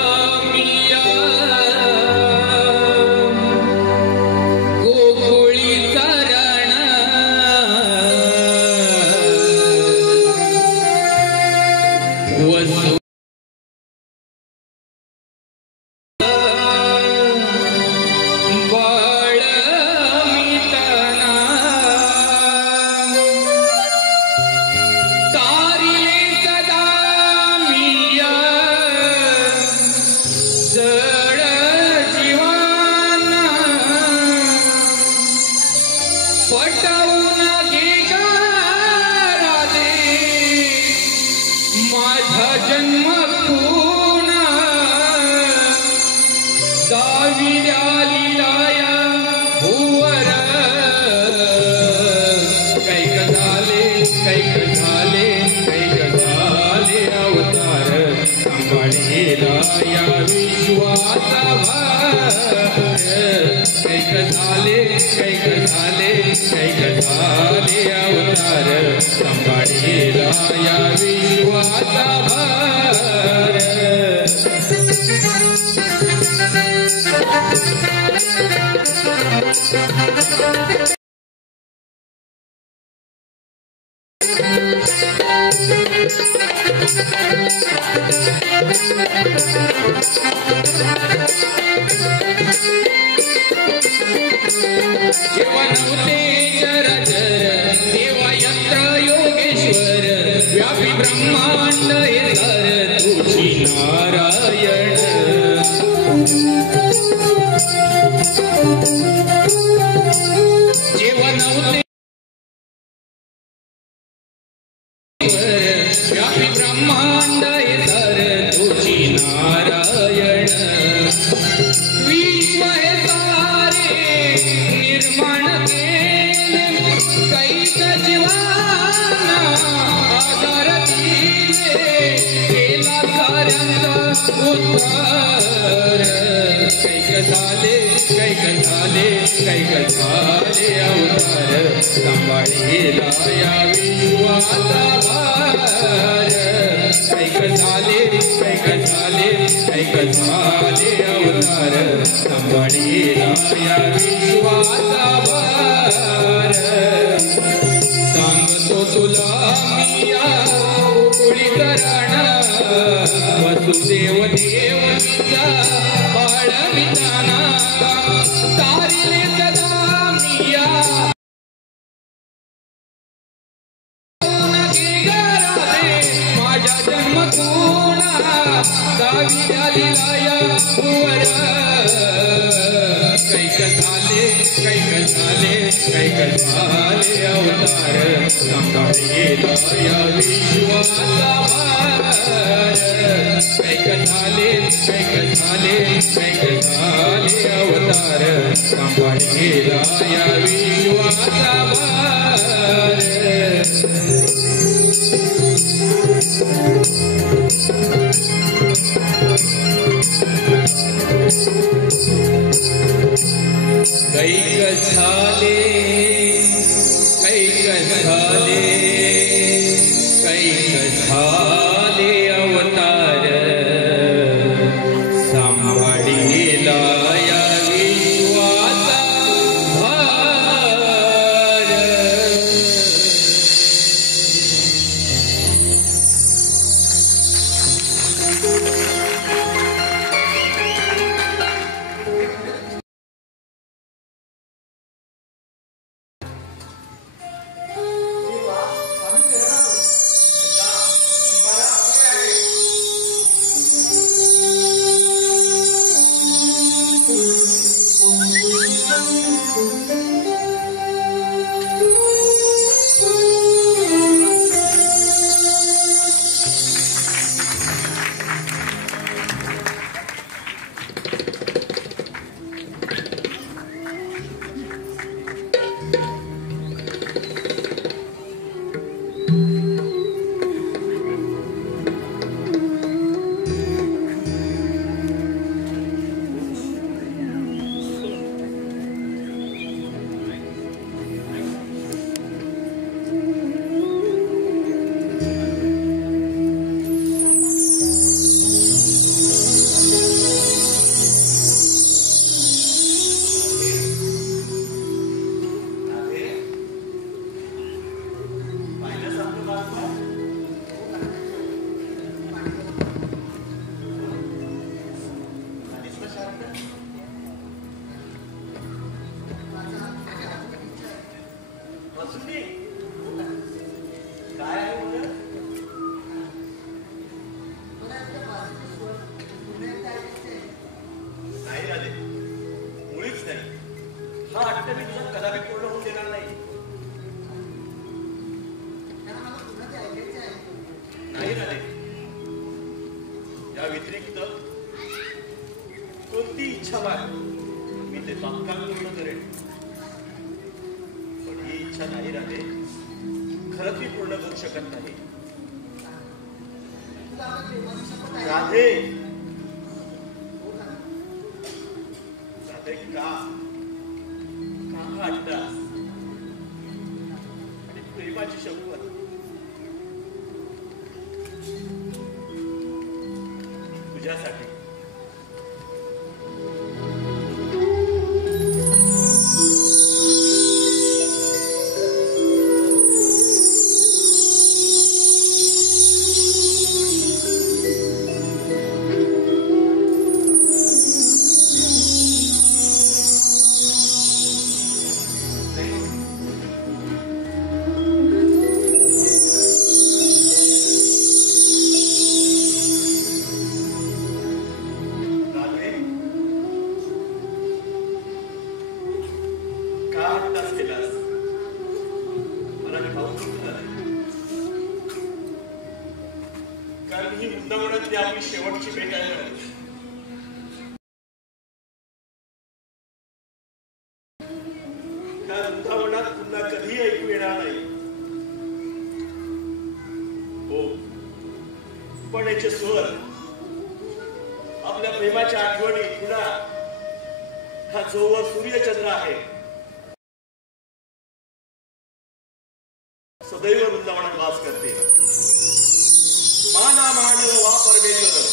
मिया गोकुळीचा राणा वसु बाळ मिटना तारिले सदा मिया जड जीवाना पटवून घे गा राधे माझा जन्म खून दाविल्या लिलाया भुवर कैक झाले अवतार सांभाळेला या विश्वाचा भार कैक झाले अवतार सांभाळेला या विश्वाचा भार देवा नव्हते चराचर देवा यंत्र योगेश्वर व्यापी ब्रह्मांड हे तर तुझी नारायण देवा नव्हते व्यापी ब्रह्मांड हे तर तुझी नारायण विश्व हे सारे निर्माण उतार कैक झाले अवतार सांभाळीला या विश्वाचा भार कैक झाले अवतार सांभाळीला या विश्वाचा भार सांगतो तुला मिया उकुळी करण वसुदेव देवकीचा बाळ विधाना तारिले सदा मिया माझ्या जन्म कोणा गावी झालेला भुवर कैक झाले अवतार सांभाळीला या विश्वाचा भार कैक झाले अवतार सांभाळीला या विश्वाचा भार कैक झाले अवतार सांभाळीला या विश्वाचा भार स्वर आपल्या प्रेमाच्या आठवणी पुन्हा हा जोवर सूर्यचंद्र आहे सदैव वृंदावनात वास करते. माना मानव वा परमेश्वर,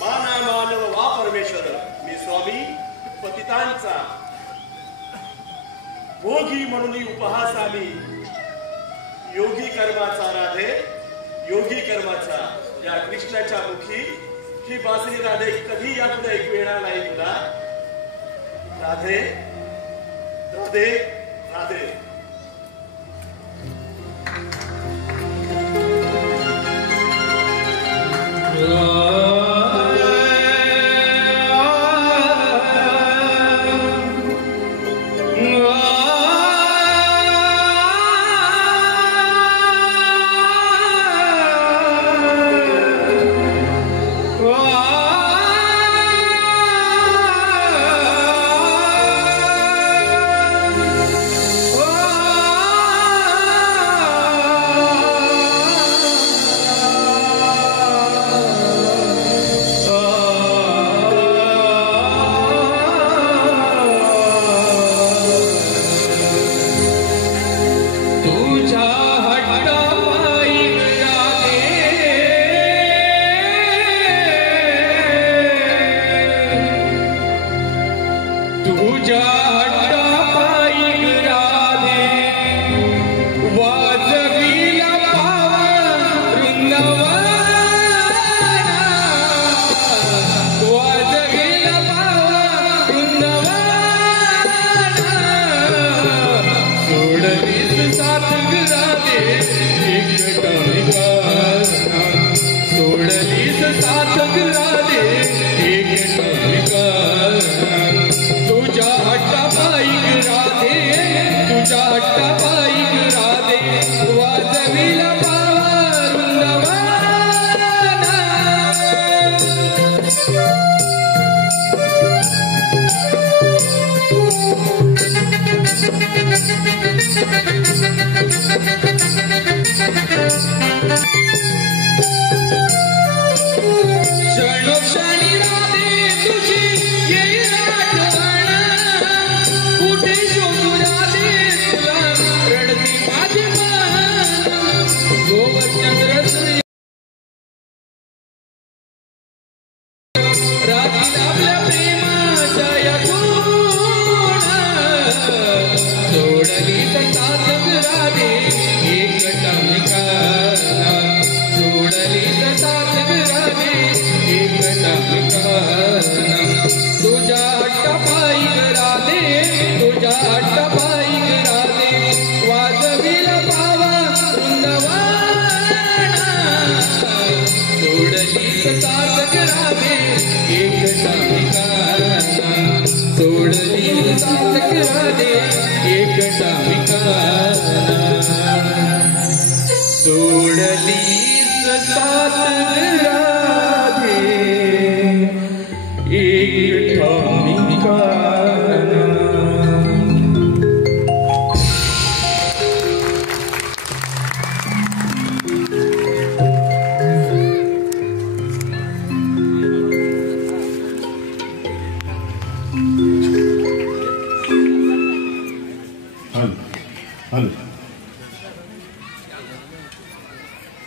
माना मानव वा परमेश्वर. मी स्वामी पतितांचा भोगी म्हणून उपहास आम्ही योगी कर्माचा राधे, योगी कर्माचा. या कृष्णाच्या मुखी ही बासरी राधे कधी यापुढे ऐकू येणार नाही तुला. राधे राधे राधे.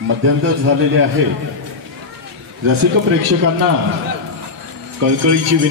मध्यंतर झालेले आहे. रसिक प्रेक्षकांना कळकळीची विनंती.